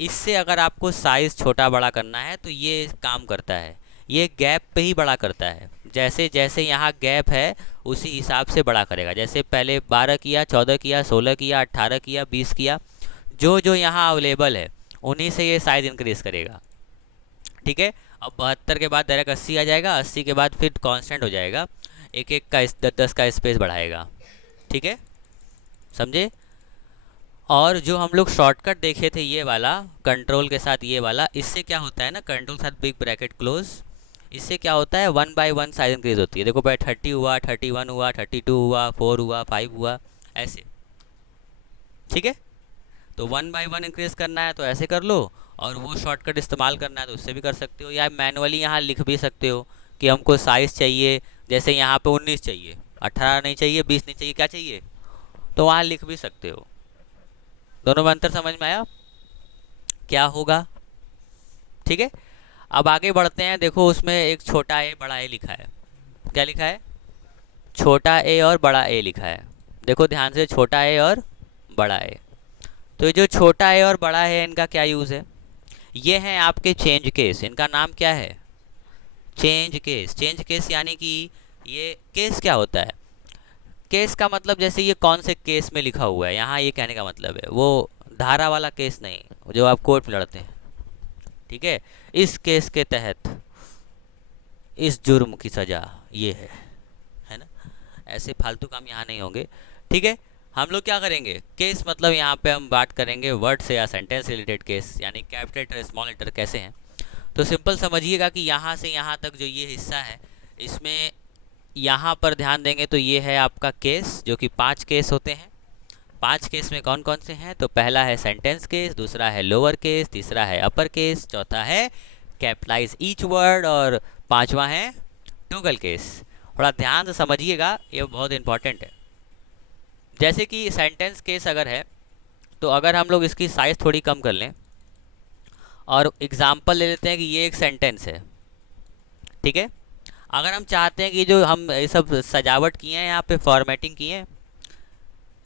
इससे अगर आपको साइज़ छोटा बड़ा करना है तो ये काम करता है, ये गैप पे ही बड़ा करता है, जैसे जैसे यहाँ गैप है उसी हिसाब से बड़ा करेगा, जैसे पहले 12 किया, 14 किया, 16 किया, 18 किया, 20 किया, जो जो यहाँ अवेलेबल है उन्हीं से ये साइज़ इंक्रीज़ करेगा, ठीक है। अब 72 के बाद डायरेक्ट 80 आ जाएगा, 80 के बाद फिर कांस्टेंट हो जाएगा, एक एक का 10-10 का स्पेस बढ़ाएगा, ठीक है, समझे। और जो हम लोग शॉर्टकट देखे थे ये वाला कंट्रोल के साथ, ये वाला, इससे क्या होता है ना, कंट्रोल के साथ बिग ब्रैकेट क्लोज, इससे क्या होता है 1 बाय 1 साइज इंक्रीज होती है, देखो भाई 30 हुआ, 31 हुआ, 32 हुआ, 4 हुआ, 5 हुआ, ऐसे, ठीक है। तो 1 बाय 1 इंक्रीज करना है तो ऐसे कर लो, और वो शॉर्टकट इस्तेमाल करना है तो उससे भी कर सकते हो, या मैनुअली यहाँ लिख भी सकते हो कि हमको साइज़ चाहिए, जैसे यहाँ पे 19 चाहिए, 18 नहीं चाहिए, 20 नहीं चाहिए, क्या चाहिए, तो वहाँ लिख भी सकते हो, दोनों में अंतर समझ में आया क्या होगा? ठीक है, अब आगे बढ़ते हैं। देखो उसमें एक छोटा ए बड़ा ए लिखा है। क्या लिखा है? छोटा ए और बड़ा ए लिखा है। देखो ध्यान से, छोटा ए और बड़ा ए। तो ये जो छोटा ए और बड़ा है इनका क्या यूज़ है? ये हैं आपके चेंज केस। इनका नाम क्या है? Change case. चेंज केस यानी कि ये केस क्या होता है? केस का मतलब जैसे ये कौन से केस में लिखा हुआ है, यहाँ ये कहने का मतलब है वो धारा वाला केस नहीं जो आप कोर्ट में लड़ते हैं। ठीक है, इस केस के तहत इस जुर्म की सज़ा ये है ना? ऐसे फालतू काम यहाँ नहीं होंगे। ठीक है, हम लोग क्या करेंगे? केस मतलब यहाँ पे हम बात करेंगे वर्ड से या सेंटेंस रिलेटेड केस, यानी कैपिटल लेटर स्मॉल लेटर कैसे हैं। तो सिंपल समझिएगा कि यहाँ से यहाँ तक जो ये हिस्सा है, इसमें यहाँ पर ध्यान देंगे तो ये है आपका केस, जो कि 5 केस होते हैं। 5 केस में कौन कौन से हैं? तो पहला है सेंटेंस केस, दूसरा है लोअर केस, तीसरा है अपर केस, चौथा है कैपिटलाइज ईच वर्ड और पांचवा है टोगल केस। थोड़ा ध्यान से समझिएगा, ये बहुत इंपॉर्टेंट है। जैसे कि सेंटेंस केस अगर है तो अगर हम लोग इसकी साइज़ थोड़ी कम कर लें और एग्जाम्पल ले लेते हैं कि ये एक सेंटेंस है। ठीक है, अगर हम चाहते हैं कि जो हम ये सब सजावट किए हैं, यहाँ पे फॉर्मेटिंग किए हैं,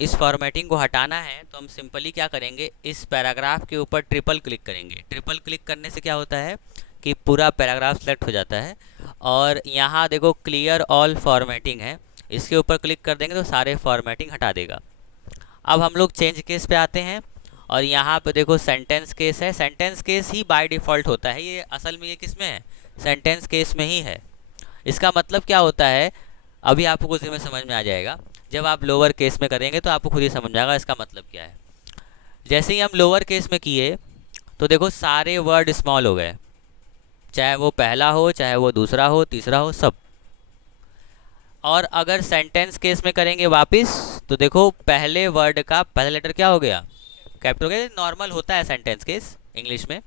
इस फॉर्मेटिंग को हटाना है तो हम सिंपली क्या करेंगे? इस पैराग्राफ के ऊपर ट्रिपल क्लिक करेंगे। ट्रिपल क्लिक करने से क्या होता है कि पूरा पैराग्राफ सेलेक्ट हो जाता है। और यहाँ देखो क्लियर ऑल फॉर्मेटिंग है, इसके ऊपर क्लिक कर देंगे तो सारे फॉर्मेटिंग हटा देगा। अब हम लोग चेंज केस पे आते हैं और यहाँ पे देखो सेंटेंस केस है। Sentence case he by default होता है, ये असल में ये किस में है? सेंटेंस केस में ही है। इसका मतलब क्या होता है अभी आपको कुछ में समझ में आ जाएगा। जब आप लोअर केस में करेंगे तो आपको खुद ही समझ जाएगा इसका मतलब क्या है। जैसे ही हम लोअर केस में किए तो देखो सारे वर्ड स्मॉल हो गए, चाहे वो पहला हो, चाहे वो दूसरा हो, तीसरा हो, सब। और अगर सेंटेंस केस में करेंगे वापस तो देखो पहले वर्ड का पहला लेटर क्या हो गया? कैपिटल हो गया। नॉर्मल होता है सेंटेंस केस इंग्लिश में।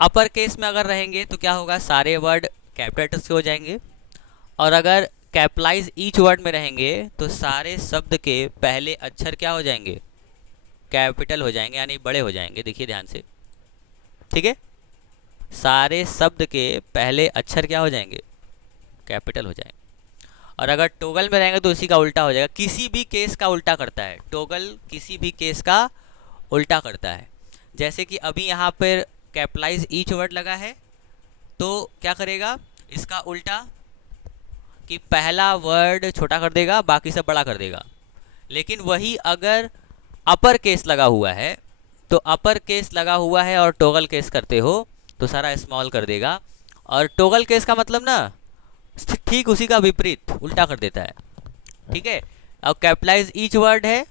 अपर केस में अगर रहेंगे तो क्या होगा? सारे वर्ड कैपिटल लेटर्स के हो जाएंगे। और अगर कैपिटलाइज ईच वर्ड में रहेंगे तो सारे शब्द के पहले अक्षर क्या हो जाएंगे? कैपिटल हो जाएंगे, यानी बड़े हो जाएंगे। देखिए ध्यान से, ठीक है, सारे शब्द के पहले अक्षर क्या हो जाएंगे? कैपिटल हो जाएंगे। और अगर टोगल में रहेंगे तो उसी का उल्टा हो जाएगा। किसी भी केस का उल्टा करता है टोगल, किसी भी केस का उल्टा करता है। जैसे कि अभी यहाँ पर कैपिटलाइज ईच वर्ड लगा है तो क्या करेगा? इसका उल्टा कि पहला वर्ड छोटा कर देगा, बाकी सब बड़ा कर देगा। लेकिन वही अगर अपर केस लगा हुआ है तो अपर केस लगा हुआ है और टोगल केस करते हो तो सारा स्मॉल कर देगा। और टोगल केस का मतलब ना ठीक उसी का विपरीत उल्टा कर देता है। ठीक है, अब कैपिटलाइज ईच वर्ड है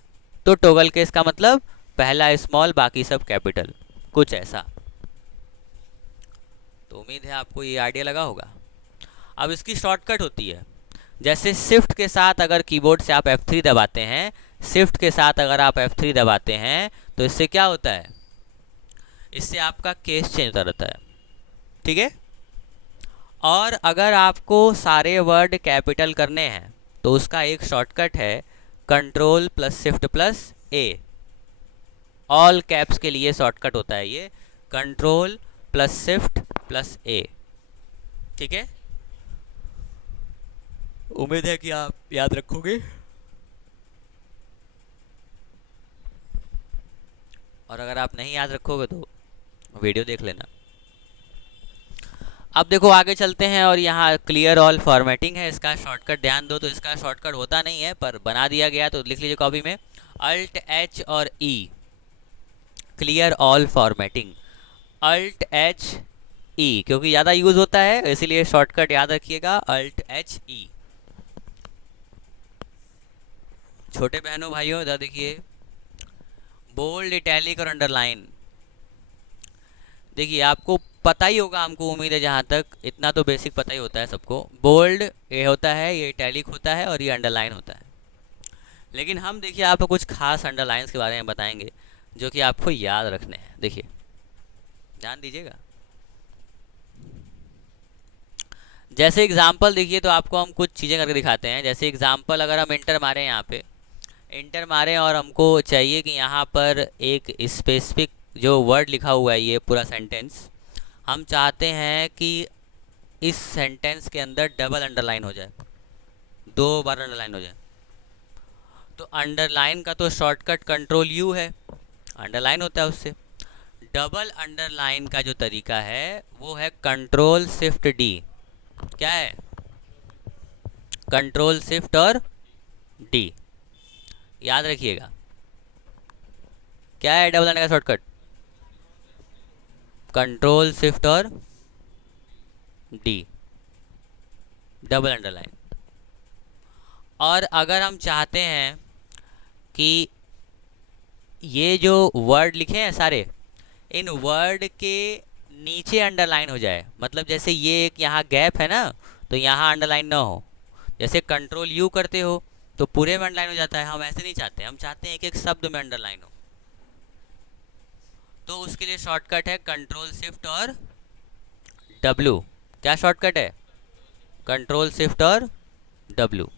तो टोगल केस का मतलब पहला स्मॉल बाकी सब कैपिटल, कुछ ऐसा। तो उम्मीद है आपको ये आइडिया लगा होगा। अब इसकी शॉर्टकट होती है, जैसे शिफ्ट के साथ अगर कीबोर्ड से आप F3 दबाते हैं, शिफ्ट के साथ अगर आप F3 दबाते हैं तो इससे क्या होता है? इससे आपका केस चेंज होता रहता है। ठीक है, और अगर आपको सारे वर्ड कैपिटल करने हैं तो उसका एक शॉर्टकट है कंट्रोल प्लस शिफ्ट प्लस ए। ऑल कैप्स के लिए शॉर्टकट होता है ये कंट्रोल प्लस शिफ्ट प्लस ए। ठीक है, उम्मीद है कि आप याद रखोगे। और अगर आप नहीं याद रखोगे तो वीडियो देख लेना। अब देखो आगे चलते हैं और यहाँ क्लियर ऑल फॉर्मेटिंग है, इसका शॉर्टकट ध्यान दो तो इसका शॉर्टकट होता नहीं है पर बना दिया गया, तो लिख लीजिए कॉपी में अल्ट एच और E, clear all formatting. Alt H E क्योंकि ज़्यादा यूज़ होता है इसीलिए शॉर्टकट याद रखिएगा अल्ट एच ई। छोटे बहनों भाइयों इधर देखिए, बोल्ड इटैलिक और अंडरलाइन। देखिए आपको पता ही होगा, हमको उम्मीद है जहाँ तक इतना तो बेसिक पता ही होता है सबको। बोल्ड ये होता है, ये इटैलिक होता है और ये अंडरलाइन होता है। लेकिन हम देखिए आपको कुछ खास अंडरलाइंस के बारे में बताएंगे जो कि आपको याद रखने हैं। देखिए ध्यान दीजिएगा। जैसे एग्जाम्पल देखिए तो आपको हम कुछ चीज़ें करके दिखाते हैं। जैसे एग्जाम्पल अगर हम इंटर मारें यहाँ पे, इंटर मारें और हमको चाहिए कि यहाँ पर एक स्पेसिफिक जो वर्ड लिखा हुआ है, ये पूरा सेंटेंस हम चाहते हैं कि इस सेंटेंस के अंदर डबल अंडरलाइन हो जाए, 2 बार अंडरलाइन हो जाए। तो अंडरलाइन का तो शॉर्टकट कंट्रोल यू है, अंडरलाइन होता है उससे। डबल अंडरलाइन का जो तरीका है वो है कंट्रोल शिफ्ट डी। क्या है? कंट्रोल शिफ्ट और डी, याद रखिएगा। क्या है डबल अंडर का शॉर्टकट? कंट्रोल शिफ्ट और डी, डबल अंडरलाइन। और अगर हम चाहते हैं कि ये जो वर्ड लिखे हैं सारे, इन वर्ड के नीचे अंडरलाइन हो जाए, मतलब जैसे ये एक यहाँ गैप है ना, तो यहाँ अंडरलाइन ना हो। जैसे कंट्रोल यू करते हो तो पूरे में अंडरलाइन हो जाता है, हम ऐसे नहीं चाहते, हम चाहते हैं एक एक शब्द में अंडरलाइन हो। तो उसके लिए शॉर्टकट है कंट्रोल शिफ्ट और डब्ल्यू। क्या शॉर्टकट है? कंट्रोल शिफ्ट और W,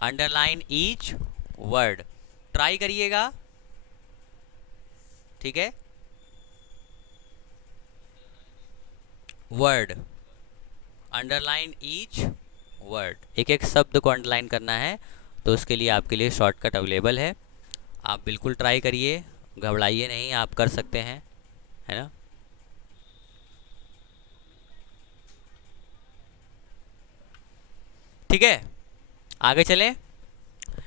underline each word. Try करिएगा, ठीक है। वर्ड, अंडरलाइन ईच वर्ड, एक एक शब्द को अंडरलाइन करना है, तो उसके लिए आपके लिए शॉर्टकट अवेलेबल है। आप बिल्कुल ट्राई करिए, घबराइए नहीं, आप कर सकते हैं, है ना। ठीक है, आगे चलें।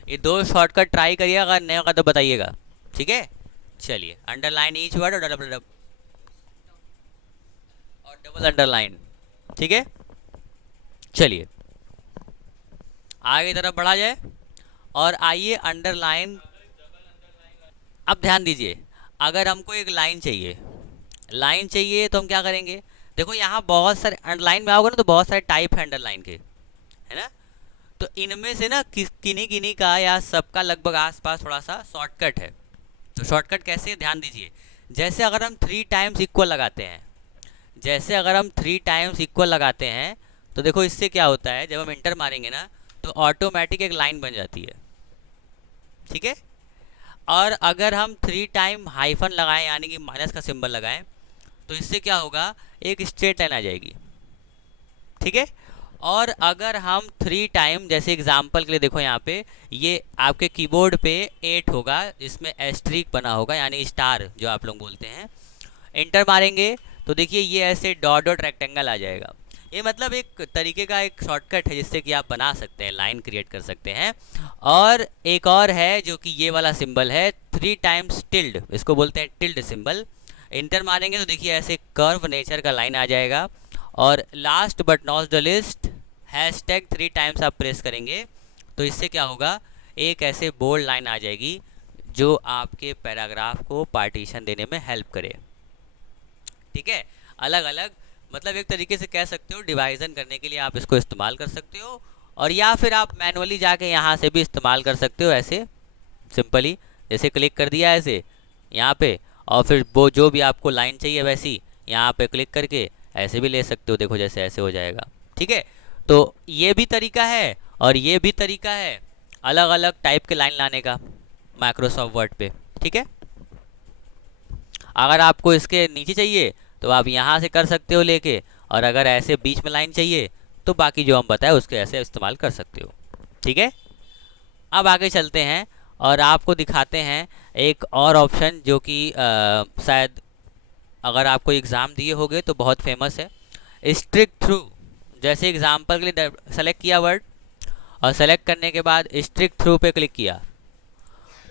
ये 2 शॉर्टकट ट्राई करिएगा, अगर नहीं होगा तो बताइएगा, ठीक है। चलिए, अंडरलाइन ईच वर्ड और डबल अंडरलाइन, ठीक है। चलिए आगे तरफ बढ़ा जाए और आइए अंडरलाइन। अब ध्यान दीजिए, अगर हमको एक लाइन चाहिए, लाइन चाहिए तो हम क्या करेंगे? देखो यहाँ बहुत सारे अंडरलाइन में आओगे ना, तो बहुत सारे टाइप है अंडरलाइन के, है ना। तो इनमें से ना किन्हीं किन्हीं का या सबका लगभग आसपास थोड़ा सा शॉर्टकट है। तो शॉर्टकट कैसे, ध्यान दीजिए। जैसे अगर हम 3 टाइम्स इक्वल लगाते हैं, जैसे अगर हम 3 टाइम्स इक्वल लगाते हैं, तो देखो इससे क्या होता है, जब हम इंटर मारेंगे ना तो ऑटोमेटिक एक लाइन बन जाती है, ठीक है। और अगर हम 3 टाइम हाइफन लगाएं, यानी कि माइनस का सिंबल लगाएं, तो इससे क्या होगा, एक स्ट्रेट लाइन आ जाएगी, ठीक है। और अगर हम 3 टाइम, जैसे एग्जाम्पल के लिए देखो यहाँ पे, ये आपके कीबोर्ड पे 8 होगा, जिसमें एस्ट्रिक बना होगा, यानी स्टार जो आप लोग बोलते हैं। इंटर मारेंगे तो देखिए ये ऐसे डॉट डॉट रेक्टेंगल आ जाएगा। ये मतलब एक तरीके का एक शॉर्टकट है जिससे कि आप बना सकते हैं, लाइन क्रिएट कर सकते हैं। और एक और है जो कि ये वाला सिंबल है, 3 टाइम्स टिल्ड, इसको बोलते हैं टिल्ड सिंबल। इंटर मारेंगे तो देखिए ऐसे कर्व नेचर का लाइन आ जाएगा। और last but not the list, hashtag 3 times आप प्रेस करेंगे तो इससे क्या होगा, एक ऐसे बोल्ड लाइन आ जाएगी जो आपके पैराग्राफ को पार्टीशन देने में हेल्प करे, ठीक है। अलग अलग, मतलब एक तरीके से कह सकते हो डिवाइजन करने के लिए आप इसको इस्तेमाल कर सकते हो। और या फिर आप मैनुअली जाके यहाँ से भी इस्तेमाल कर सकते हो, ऐसे सिंपली, जैसे क्लिक कर दिया ऐसे यहाँ पे, और फिर वो जो भी आपको लाइन चाहिए वैसी यहाँ पे क्लिक करके ऐसे भी ले सकते हो, देखो जैसे ऐसे हो जाएगा, ठीक है। तो ये भी तरीका है और ये भी तरीका है, अलग अलग टाइप के लाइन लाने का माइक्रोसॉफ्ट वर्ड पे, ठीक है। अगर आपको इसके नीचे चाहिए तो आप यहाँ से कर सकते हो लेके, और अगर ऐसे बीच में लाइन चाहिए तो बाकी जो हम बताए उसके ऐसे इस्तेमाल कर सकते हो, ठीक है। अब आगे चलते हैं और आपको दिखाते हैं एक और ऑप्शन जो कि शायद अगर आपको एग्ज़ाम दिए होंगे तो बहुत फेमस है, स्ट्रिक थ्रू। जैसे एग्जाम्पल के लिए सेलेक्ट किया वर्ड, और सेलेक्ट करने के बाद स्ट्रिक थ्रू पे क्लिक किया,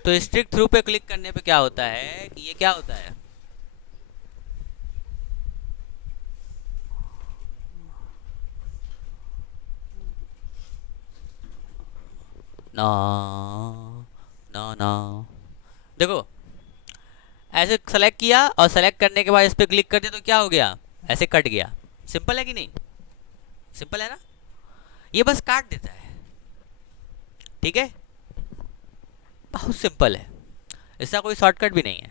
तो स्ट्रिक थ्रू पे क्लिक करने पे क्या होता है कि ये क्या होता है, ना ना ना, देखो ऐसे सेलेक्ट किया और सेलेक्ट करने के बाद इस पर क्लिक कर दिया तो क्या हो गया, ऐसे कट गया। सिंपल है कि नहीं, सिंपल है ना, ये बस काट देता है, ठीक है। बहुत सिंपल है, इसका कोई शॉर्टकट भी नहीं है।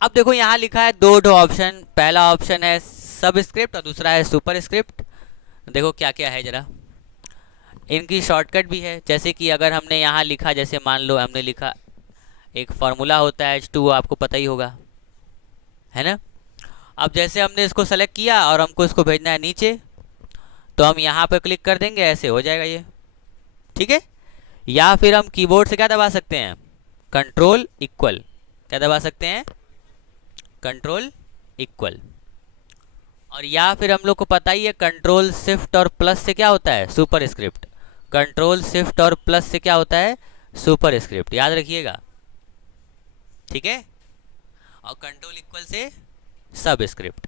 अब देखो यहाँ लिखा है 2 ऑप्शन, पहला ऑप्शन है सबस्क्रिप्ट और दूसरा है सुपर स्क्रिप्ट। देखो क्या क्या है जरा, इनकी शॉर्टकट भी है, जैसे कि अगर हमने यहाँ लिखा, जैसे मान लो हमने लिखा एक फार्मूला होता है H2O, आपको पता ही होगा, है ना। अब जैसे हमने इसको सेलेक्ट किया और हमको इसको भेजना है नीचे, तो हम यहाँ पर क्लिक कर देंगे, ऐसे हो जाएगा ये, ठीक है। या फिर हम कीबोर्ड से क्या दबा सकते हैं, कंट्रोल इक्वल, क्या दबा सकते हैं, कंट्रोल इक्वल। और या फिर हम लोग को पता ही है कंट्रोल शिफ्ट और प्लस से क्या होता है, सुपर स्क्रिप्ट। कंट्रोल शिफ्ट और प्लस से क्या होता है, सुपर स्क्रिप्ट, याद रखिएगा, ठीक है। और कंट्रोल इक्वल से सब स्क्रिप्ट।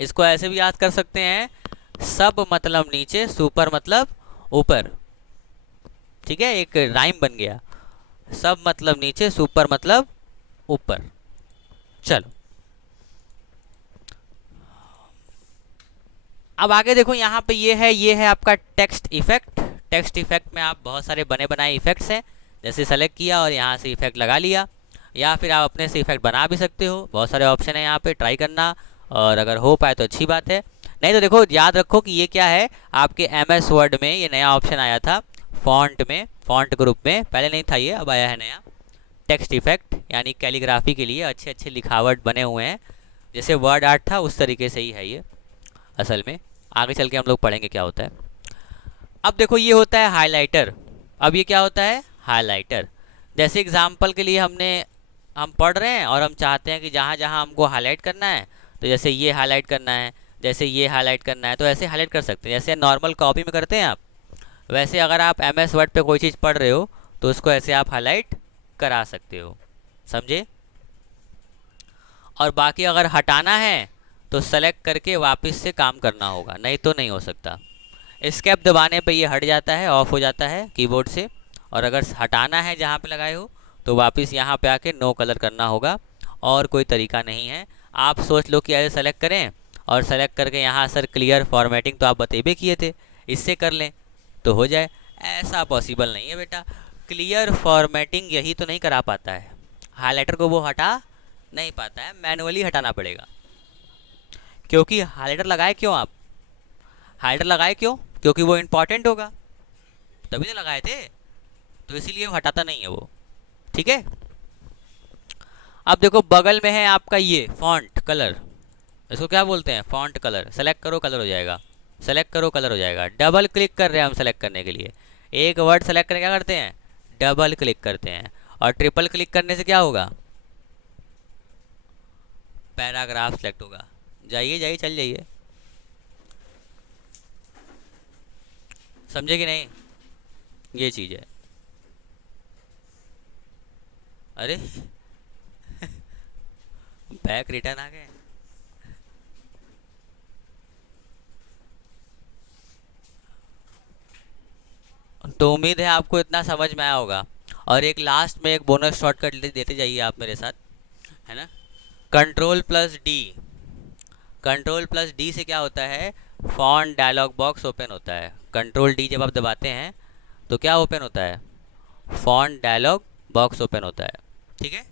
इसको ऐसे भी याद कर सकते हैं, सब मतलब नीचे, सुपर मतलब ऊपर, ठीक है, एक राइम बन गया, सब मतलब नीचे, सुपर मतलब ऊपर। चलो अब आगे देखो, यहाँ पे ये है आपका टेक्स्ट इफेक्ट। टेक्स्ट इफेक्ट में आप बहुत सारे बने बनाए इफेक्ट्स हैं, जैसे सेलेक्ट किया और यहाँ से इफेक्ट लगा लिया, या फिर आप अपने से इफेक्ट बना भी सकते हो। बहुत सारे ऑप्शन है यहाँ पे, ट्राई करना, और अगर हो पाए तो अच्छी बात है, नहीं तो देखो याद रखो कि ये क्या है, आपके MS वर्ड में ये नया ऑप्शन आया था, फॉन्ट में, फॉन्ट ग्रुप में, पहले नहीं था ये, अब आया है नया टेक्स्ट इफेक्ट, यानी कैलीग्राफी के लिए अच्छे अच्छे लिखावट बने हुए हैं, जैसे वर्ड आर्ट था उस तरीके से ही है ये असल में। आगे चल के हम लोग पढ़ेंगे क्या होता है। अब देखो ये होता है हाइलाइटर। अब ये क्या होता है, हाइलाइटर। जैसे एग्जाम्पल के लिए हम पढ़ रहे हैं और हम चाहते हैं कि जहाँ जहाँ हमको हाईलाइट करना है, तो जैसे ये हाईलाइट करना है, जैसे ये हाईलाइट करना है, तो ऐसे हाईलाइट कर सकते हैं, जैसे नॉर्मल कॉपी में करते हैं आप, वैसे अगर आप MS वर्ड पे कोई चीज़ पढ़ रहे हो तो उसको ऐसे आप हाईलाइट करा सकते हो, समझे। और बाकी अगर हटाना है तो सेलेक्ट करके वापस से काम करना होगा, नहीं तो नहीं हो सकता। एस्केप दबाने पे ये हट जाता है, ऑफ हो जाता है कीबोर्ड से, और अगर हटाना है जहाँ पे लगाए हो तो वापस यहाँ पे आके नो कलर करना होगा, और कोई तरीका नहीं है। आप सोच लो कि ऐसे सेलेक्ट करें और सेलेक्ट करके यहाँ सर क्लियर फॉर्मेटिंग तो आप बतेबे किए थे, इससे कर लें तो हो जाए, ऐसा पॉसिबल नहीं है बेटा। क्लियर फॉर्मेटिंग यही तो नहीं करा पाता है, हाईलाइटर को वो हटा नहीं पाता है, मैनुअली हटाना पड़ेगा। क्योंकि हाईलाइटर लगाए क्यों आप, हाईलाइटर लगाए क्यों, क्योंकि वो इंपॉर्टेंट होगा, तभी तो लगाए थे, तो इसीलिए वो हटाता नहीं है वो, ठीक है। अब देखो बगल में है आपका ये फॉन्ट कलर, इसको क्या बोलते हैं, फॉन्ट कलर। सेलेक्ट करो कलर हो जाएगा, सेलेक्ट करो कलर हो जाएगा। डबल क्लिक कर रहे हैं हम सेलेक्ट करने के लिए, एक वर्ड सेलेक्ट करके क्या करते हैं, डबल क्लिक करते हैं, और ट्रिपल क्लिक करने से क्या होगा, पैराग्राफ सेलेक्ट होगा। जाइए जाइए चल जाइए, समझे कि नहीं, ये चीज़ है। अरे बैक रिटर्न आ गए। तो उम्मीद है आपको इतना समझ में आया होगा। और एक लास्ट में एक बोनस शॉर्टकट देते जाइए आप मेरे साथ, है ना। कंट्रोल+D, कंट्रोल+D से क्या होता है, फॉन्ट डायलॉग बॉक्स ओपन होता है। कंट्रोल D जब आप दबाते हैं तो क्या ओपन होता है, फॉन्ट डायलॉग बॉक्स ओपन होता है, ठीक है,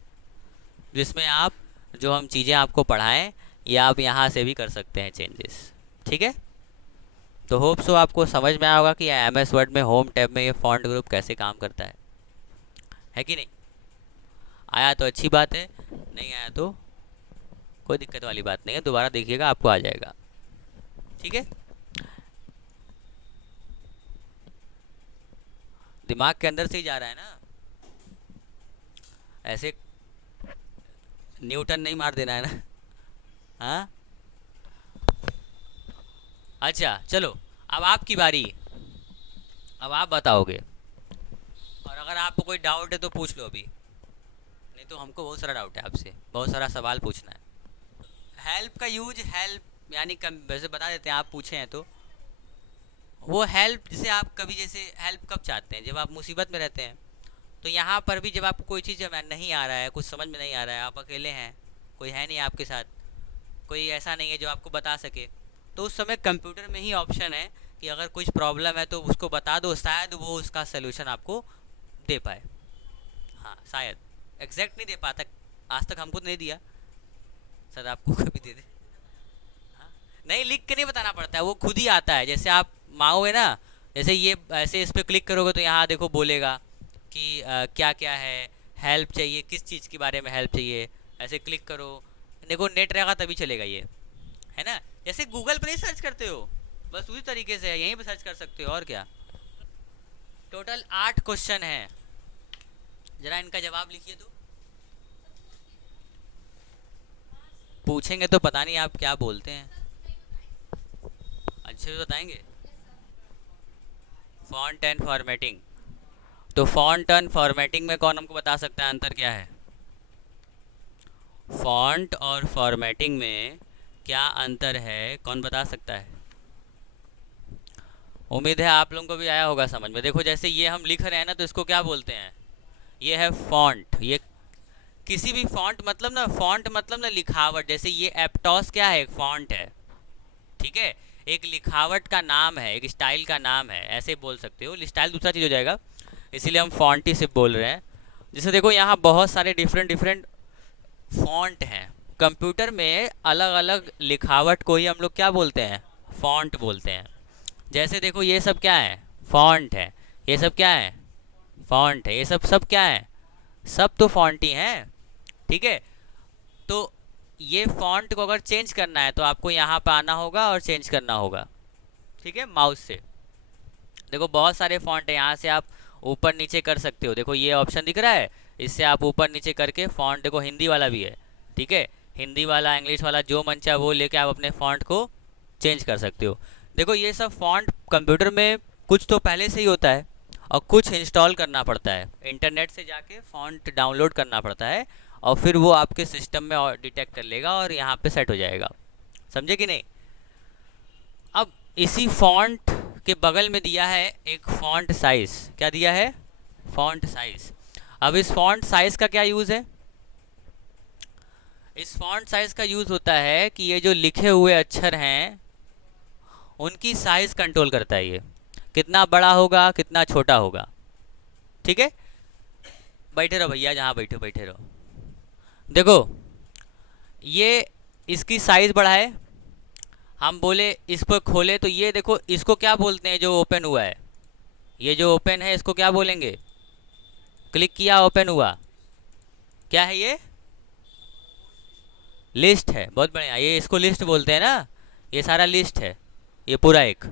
जिसमें आप जो हम चीज़ें आपको पढ़ाएं ये आप यहाँ से भी कर सकते हैं चेंजेस, ठीक है। तो होप सो आपको समझ में आया होगा कि MS वर्ड में होम टैब में ये फॉन्ट ग्रुप कैसे काम करता है कि नहीं। आया तो अच्छी बात है, नहीं आया तो कोई दिक्कत वाली बात नहीं है, दोबारा देखिएगा आपको आ जाएगा, ठीक है। दिमाग के अंदर से ही जा रहा है ना, ऐसे न्यूटन नहीं मार देना है ना, हाँ। अच्छा चलो, अब आपकी बारी, अब आप बताओगे, और अगर आपको कोई डाउट है तो पूछ लो अभी, नहीं तो हमको बहुत सारा डाउट है आपसे, बहुत सारा सवाल पूछना है। हेल्प का यूज, हेल्प यानी कम, वैसे बता देते हैं, आप पूछे हैं तो वो हेल्प, जैसे आप कभी, जैसे हेल्प कब चाहते हैं, जब आप मुसीबत में रहते हैं। तो यहाँ पर भी जब आपको कोई चीज़ नहीं आ रहा है, कुछ समझ में नहीं आ रहा है, आप अकेले हैं, कोई है नहीं आपके साथ, कोई ऐसा नहीं है जो आपको बता सके, तो उस समय कंप्यूटर में ही ऑप्शन है कि अगर कुछ प्रॉब्लम है तो उसको बता दो, शायद वो उसका सलूशन आपको दे पाए। हाँ शायद, एग्जैक्ट नहीं दे पाता, आज तक हमको नहीं दिया, सर आपको कभी दे दे। हाँ? नहीं, लिख के नहीं बताना पड़ता है, वो खुद ही आता है। जैसे आप माओ है ना, जैसे ये ऐसे इस पर क्लिक करोगे तो यहाँ देखो बोलेगा कि क्या क्या है, हेल्प चाहिए, किस चीज़ के बारे में हेल्प चाहिए, ऐसे क्लिक करो। देखो नेट रहेगा तभी चलेगा ये, है ना। जैसे गूगल पर नहीं सर्च करते हो, बस उसी तरीके से है, यहीं पे सर्च कर सकते हो, और क्या। टोटल 8 क्वेश्चन हैं, जरा इनका जवाब लिखिए तो। पूछेंगे तो पता नहीं आप क्या बोलते हैं, अच्छे से बताएंगे। फॉन्ट एंड फॉर्मेटिंग, तो फॉन्ट एंड फॉर्मेटिंग में कौन हमको बता सकता है अंतर क्या है? फॉन्ट और फॉर्मेटिंग में क्या अंतर है, कौन बता सकता है? उम्मीद है आप लोगों को भी आया होगा समझ में। देखो जैसे ये हम लिख रहे हैं ना, तो इसको क्या बोलते हैं? ये है फॉन्ट। ये किसी भी फॉन्ट मतलब ना, फॉन्ट मतलब ना लिखावट। जैसे ये एप्टॉस क्या है? एक फॉन्ट है, ठीक है, एक लिखावट का नाम है, एक स्टाइल का नाम है, ऐसे बोल सकते हो। स्टाइल दूसरा चीज़ हो जाएगा, इसीलिए हम फॉन्ट ही सिर्फ बोल रहे हैं। जैसे देखो यहाँ बहुत सारे डिफरेंट डिफरेंट फॉन्ट हैं। कंप्यूटर में अलग अलग लिखावट को ही हम लोग क्या बोलते हैं? फॉन्ट बोलते हैं। जैसे देखो ये सब क्या है? फॉन्ट है। ये सब क्या है? फॉन्ट है। ये सब सब क्या है? सब तो फॉन्ट ही हैं, ठीक है। तो ये फॉन्ट को अगर चेंज करना है तो आपको यहाँ पर आना होगा और चेंज करना होगा, ठीक है, माउस से। देखो बहुत सारे फॉन्ट है, यहाँ से आप ऊपर नीचे कर सकते हो। देखो ये ऑप्शन दिख रहा है, इससे आप ऊपर नीचे करके फॉन्ट, देखो हिंदी वाला भी है, ठीक है, हिंदी वाला, इंग्लिश वाला, जो मन चाहे वो लेके आप अपने फॉन्ट को चेंज कर सकते हो। देखो ये सब फॉन्ट कंप्यूटर में कुछ तो पहले से ही होता है और कुछ इंस्टॉल करना पड़ता है, इंटरनेट से जाके फॉन्ट डाउनलोड करना पड़ता है, और फिर वो आपके सिस्टम में डिटेक्ट कर लेगा और यहाँ पे सेट हो जाएगा। समझे कि नहीं? अब इसी फॉन्ट के बगल में दिया है एक फॉन्ट साइज। क्या दिया है? Font size. अब इस फॉन्ट साइज का क्या यूज़ है? इस फॉन्ट साइज का यूज़ होता है कि ये जो लिखे हुए अक्षर हैं उनकी साइज कंट्रोल करता है, ये कितना बड़ा होगा कितना छोटा होगा, ठीक है। बैठे रहो भैया, जहाँ बैठे बैठे रहो। देखो ये इसकी साइज बढ़ाए, हम बोले इस पर खोले तो ये देखो, इसको क्या बोलते हैं? जो ओपन हुआ है, ये जो ओपन है इसको क्या बोलेंगे? क्लिक किया ओपन हुआ, क्या है ये? लिस्ट है। बहुत बढ़िया, ये इसको लिस्ट बोलते हैं ना, ये सारा लिस्ट है, ये पूरा एक।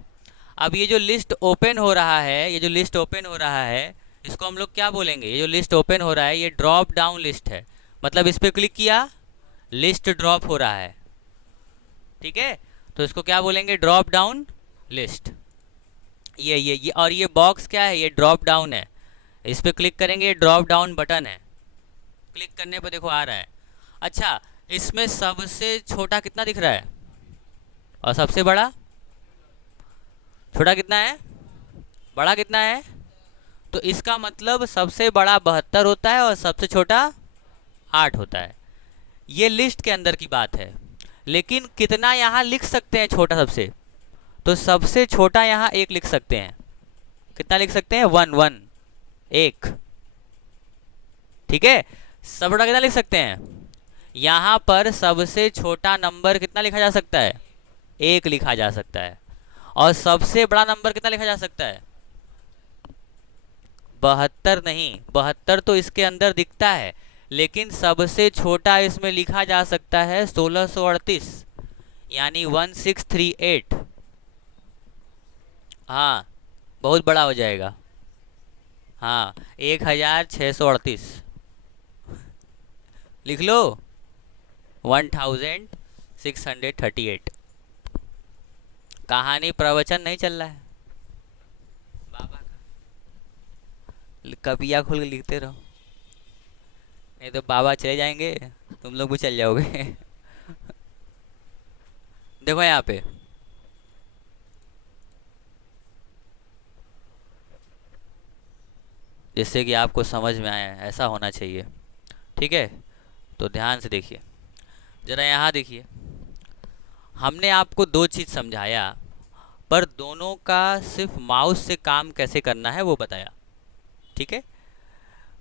अब ये जो लिस्ट ओपन हो रहा है, ये जो लिस्ट ओपन हो रहा है, इसको हम लोग क्या बोलेंगे? ये जो लिस्ट ओपन हो रहा है ये ड्रॉप डाउन लिस्ट है, मतलब इस पर क्लिक किया लिस्ट ड्रॉप हो रहा है, ठीक है, तो इसको क्या बोलेंगे? Drop down list. ये और ये बॉक्स क्या है? ये ड्रॉप डाउन है, इस पर क्लिक करेंगे, ड्रॉप डाउन बटन है, क्लिक करने पर देखो आ रहा है। अच्छा, इसमें सबसे छोटा कितना दिख रहा है और सबसे बड़ा? छोटा कितना है, बड़ा कितना है? तो इसका मतलब सबसे बड़ा 72 होता है और सबसे छोटा 8 होता है। ये लिस्ट के अंदर की बात है, लेकिन कितना यहाँ लिख सकते हैं छोटा सबसे? तो सबसे छोटा यहाँ 1 लिख सकते हैं। कितना लिख सकते हैं? 1 1 1, ठीक है। सबसे बड़ा कितना लिख सकते हैं? यहाँ पर सबसे छोटा नंबर कितना लिखा जा सकता है? 1 लिखा जा सकता है। और सबसे बड़ा नंबर कितना लिखा जा सकता है? 72 नहीं, 72 तो इसके अंदर दिखता है, लेकिन सबसे छोटा इसमें लिखा जा सकता है 1638, यानी 1638। हाँ, बहुत बड़ा हो जाएगा। हाँ, 1638 लिख लो, 1638। कहानी प्रवचन नहीं चल रहा है बाबा का, कबिया खोल के लिखते रहो, नहीं तो बाबा चले जाएंगे, तुम लोग भी चल जाओगे। देखो यहाँ पे जिससे कि आपको समझ में आया, ऐसा होना चाहिए, ठीक है। तो ध्यान से देखिए, ज़रा यहाँ देखिए, हमने आपको 2 चीज़ समझाया, पर दोनों का सिर्फ माउस से काम कैसे करना है वो बताया, ठीक है।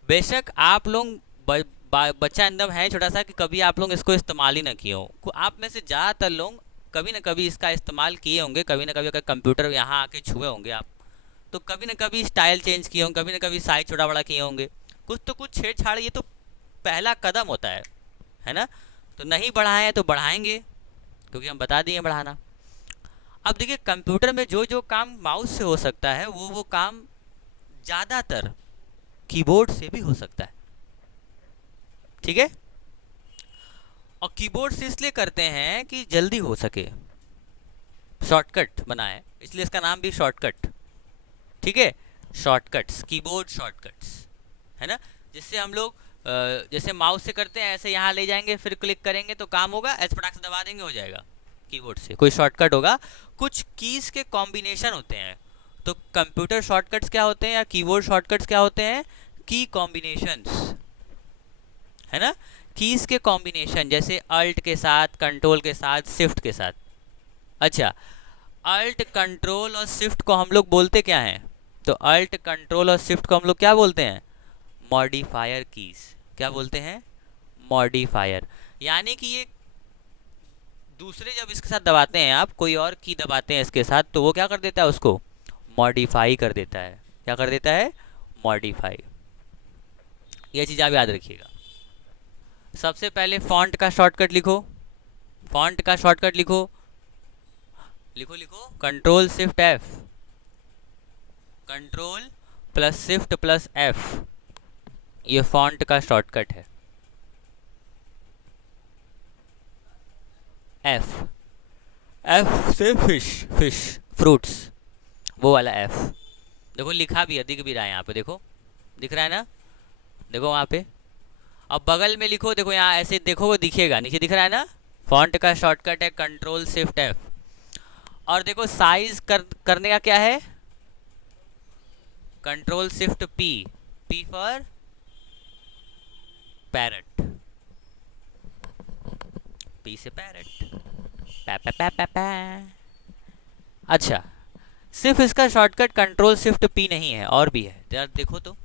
बेशक आप लोग बच्चा एकदम है छोटा सा कि कभी आप लोग इसको इस्तेमाल ही ना किए हो। आप में से ज़्यादातर लोग कभी ना कभी इसका इस्तेमाल किए होंगे, कभी ना कभी अगर कंप्यूटर यहाँ आके छुए होंगे आप, तो कभी ना कभी स्टाइल चेंज किए होंगे, कभी ना कभी साइज छोटा बड़ा किए होंगे, कुछ तो कुछ छेड़छाड़, ये तो पहला कदम होता है ना। तो नहीं बढ़ाए हैं तो बढ़ाएंगे, क्योंकि हम बता दिए बढ़ाना। अब देखिए कंप्यूटर में जो जो काम माउस से हो सकता है वो काम ज़्यादातर कीबोर्ड से भी हो सकता है, ठीक है। और कीबोर्ड से इसलिए करते हैं कि जल्दी हो सके, शॉर्टकट बना है, इसलिए इसका नाम भी शॉर्टकट, ठीक है। शॉर्टकट्स, कीबोर्ड शॉर्टकट्स, है ना। जिससे हम लोग जैसे माउस से करते हैं ऐसे यहाँ ले जाएंगे, फिर क्लिक करेंगे तो काम होगा, ऐसे फटाक से दबा देंगे हो जाएगा। कीबोर्ड से कोई शॉर्टकट होगा, कुछ कीज के कॉम्बिनेशन होते हैं। तो कंप्यूटर शॉर्टकट्स क्या होते हैं या कीबोर्ड शॉर्टकट्स क्या होते हैं? की कॉम्बिनेशंस, है ना। कीज के कॉम्बिनेशन, जैसे अल्ट के साथ, कंट्रोल के साथ, शिफ्ट के साथ। अच्छा, अल्ट कंट्रोल और शिफ्ट को हम लोग बोलते क्या हैं? तो अल्ट कंट्रोल और शिफ्ट को हम लोग क्या बोलते हैं? Modifier keys. क्या बोलते हैं? मॉडिफायर। यानी कि ये दूसरे जब इसके साथ दबाते हैं, आप कोई और की दबाते हैं इसके साथ, तो वो क्या कर देता है? उसको मॉडिफाई कर देता है। क्या कर देता है? मॉडिफाई। ये चीज़ आप याद रखिएगा। सबसे पहले फॉन्ट का शॉर्टकट लिखो, फॉन्ट का शॉर्टकट लिखो, लिखो लिखो, control shift F, control plus shift plus F, ये फॉन्ट का शॉर्टकट है। एफ, एफ से फिश, फिश फ्रूट्स, वो वाला एफ। देखो लिखा भी है, दिख भी रहा है यहाँ पे, देखो दिख रहा है ना, देखो वहाँ पे। अब बगल में लिखो, देखो यहाँ ऐसे देखो, वो दिखेगा, नीचे दिख रहा है ना। फॉन्ट का शॉर्टकट है कंट्रोल शिफ्ट एफ। और देखो साइज करने का क्या है? Control shift P, P for parrot, P से पैरट, पै पै पै पै पै। अच्छा, सिर्फ इसका शॉर्टकट कंट्रोल शिफ्ट पी नहीं है, और भी है, जरा देखो तो।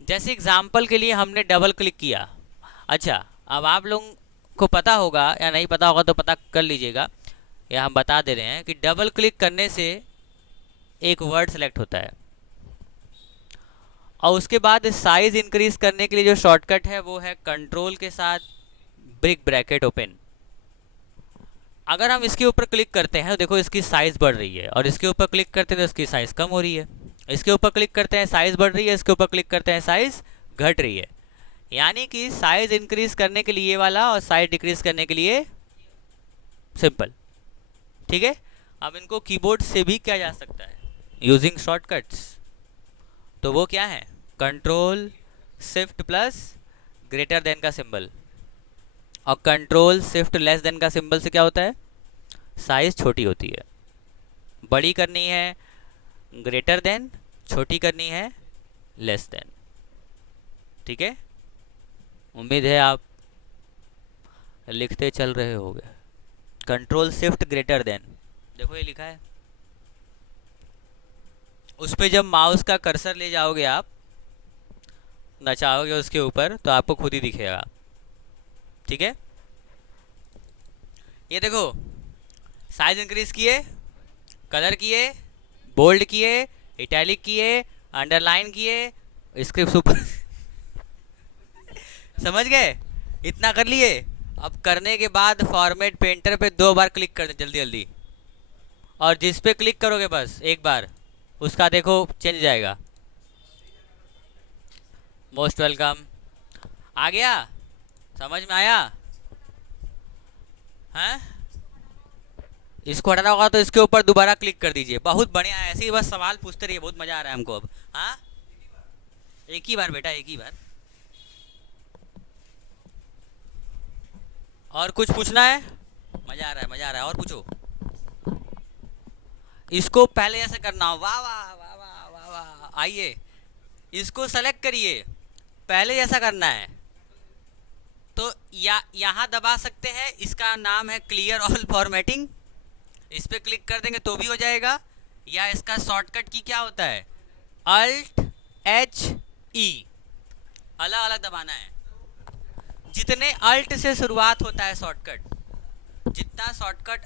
जैसे एग्जाम्पल के लिए हमने डबल क्लिक किया। अच्छा, अब आप लोगों को पता होगा या नहीं पता होगा तो पता कर लीजिएगा, या हम बता दे रहे हैं कि डबल क्लिक करने से एक वर्ड सेलेक्ट होता है, और उसके बाद साइज इंक्रीज करने के लिए जो शॉर्टकट है वो है कंट्रोल के साथ ब्रिक ब्रैकेट ओपन। अगर हम इसके ऊपर क्लिक करते हैं तो देखो इसकी साइज बढ़ रही है, और इसके ऊपर क्लिक करते हैं तो इसकी साइज कम हो रही है। इसके ऊपर क्लिक करते हैं साइज बढ़ रही है, इसके ऊपर क्लिक करते हैं साइज घट रही है। यानी कि साइज इंक्रीज करने के लिए ये वाला, और साइज डिक्रीज करने के लिए सिंपल, ठीक है। अब इनको कीबोर्ड से भी किया जा सकता है यूजिंग शॉर्टकट्स। तो वो क्या है? Control shift plus greater than का सिंबल, और कंट्रोल शिफ्ट लेस देन का सिंबल से क्या होता है? साइज छोटी होती है। बड़ी करनी है ग्रेटर देन, छोटी करनी है लेस देन, ठीक है। उम्मीद है आप लिखते चल रहे होंगे। कंट्रोल शिफ्ट ग्रेटर देन, देखो ये लिखा है। उस पर जब माउस का कर्सर ले जाओगे आप, नचाओगे उसके ऊपर, तो आपको खुद ही दिखेगा, ठीक है। ये देखो साइज इंक्रीज किए, कलर किए, बोल्ड किए, इटैलिक किए, अंडरलाइन किए, स्क्रिप्ट ऊपर समझ गए? इतना कर लिए। अब करने के बाद फॉर्मेट पेंटर पे 2 बार क्लिक कर दे जल्दी जल्दी, और जिस पे क्लिक करोगे बस एक बार, उसका देखो चेंज जाएगा। Most welcome. आ गया? समझ में आया? हैं? इसको हटाना होगा तो इसके ऊपर दोबारा क्लिक कर दीजिए। बहुत बढ़िया है, ऐसे ही बस सवाल पूछते रहिए, बहुत मजा आ रहा है हमको अब। हाँ, एक ही बार बेटा, एक ही बार। और कुछ पूछना है? मजा आ रहा है, मजा आ रहा है, और पूछो। इसको पहले ऐसे करना, वाह वाह वाह वाह वाह वाह। आइए इसको सेलेक्ट करिए, पहले ऐसा करना है तो यहाँ दबा सकते हैं, इसका नाम है क्लियर ऑल फॉर्मेटिंग। इस पर क्लिक कर देंगे तो भी हो जाएगा, या इसका शॉर्टकट की क्या होता है? अल्ट एच ई, अलग अलग दबाना है। जितने अल्ट से शुरुआत होता है शॉर्टकट, जितना शॉर्टकट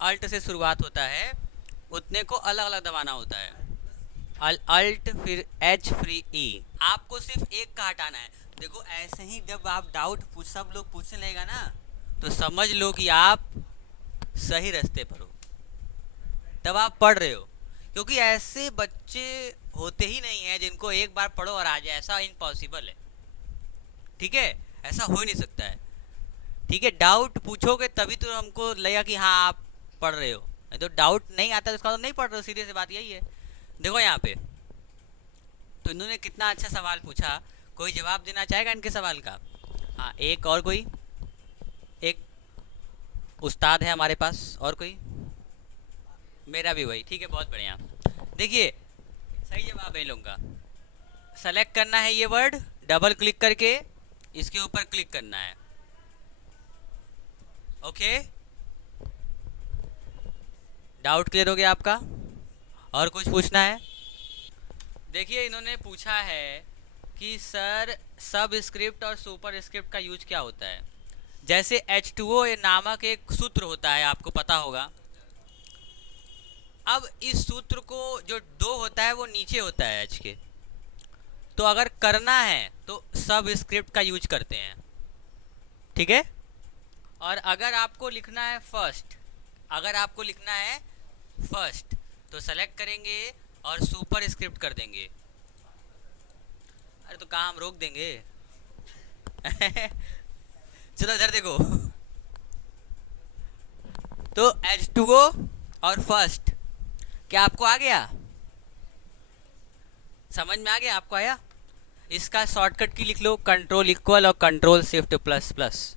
अल्ट से शुरुआत होता है, उतने को अलग अलग दबाना होता है। अल्ट फिर एच फिर ई। आपको सिर्फ एक का हटाना है। देखो ऐसे ही जब आप डाउट पूछ सब लोग पूछने लगेगा ना, तो समझ लो कि आप सही रास्ते पर हो, तब आप पढ़ रहे हो। क्योंकि ऐसे बच्चे होते ही नहीं हैं जिनको एक बार पढ़ो और आ जाए, ऐसा इम्पॉसिबल है। ठीक है, ऐसा हो ही नहीं सकता है। ठीक है, डाउट पूछोगे तभी तो हमको लगेगा कि हाँ आप पढ़ रहे हो, नहीं तो डाउट नहीं आता तो उसका तो नहीं पढ़ रहे हो, सीधे सी बात यही है। देखो यहाँ पे तो इन्होंने कितना अच्छा सवाल पूछा। कोई जवाब देना चाहेगा इनके सवाल का? हाँ, एक और कोई, एक उस्ताद है हमारे पास, और कोई? मेरा भी वही, ठीक है, बहुत बढ़िया। देखिए सही जवाब है इन लोगों का। सेलेक्ट करना है ये वर्ड, डबल क्लिक करके इसके ऊपर क्लिक करना है। ओके, डाउट क्लियर हो गया आपका? और कुछ पूछना है? देखिए इन्होंने पूछा है कि सर सब स्क्रिप्ट और सुपर स्क्रिप्ट का यूज क्या होता है। जैसे H2O नामक एक सूत्र होता है, आपको पता होगा। अब इस सूत्र को जो दो होता है वो नीचे होता है एच के, तो अगर करना है तो सब स्क्रिप्ट का यूज करते हैं। ठीक है, और अगर आपको लिखना है फर्स्ट, अगर आपको लिखना है फर्स्ट तो सेलेक्ट करेंगे और सुपर स्क्रिप्ट कर देंगे। अरे तो कहाँ हम रोक देंगे? चलो इधर देखो। तो H2O और फर्स्ट, क्या आपको आ गया? समझ में आ गया? आपको आया? इसका शॉर्टकट की लिख लो, कंट्रोल इक्वल और कंट्रोल शिफ्ट प्लस प्लस।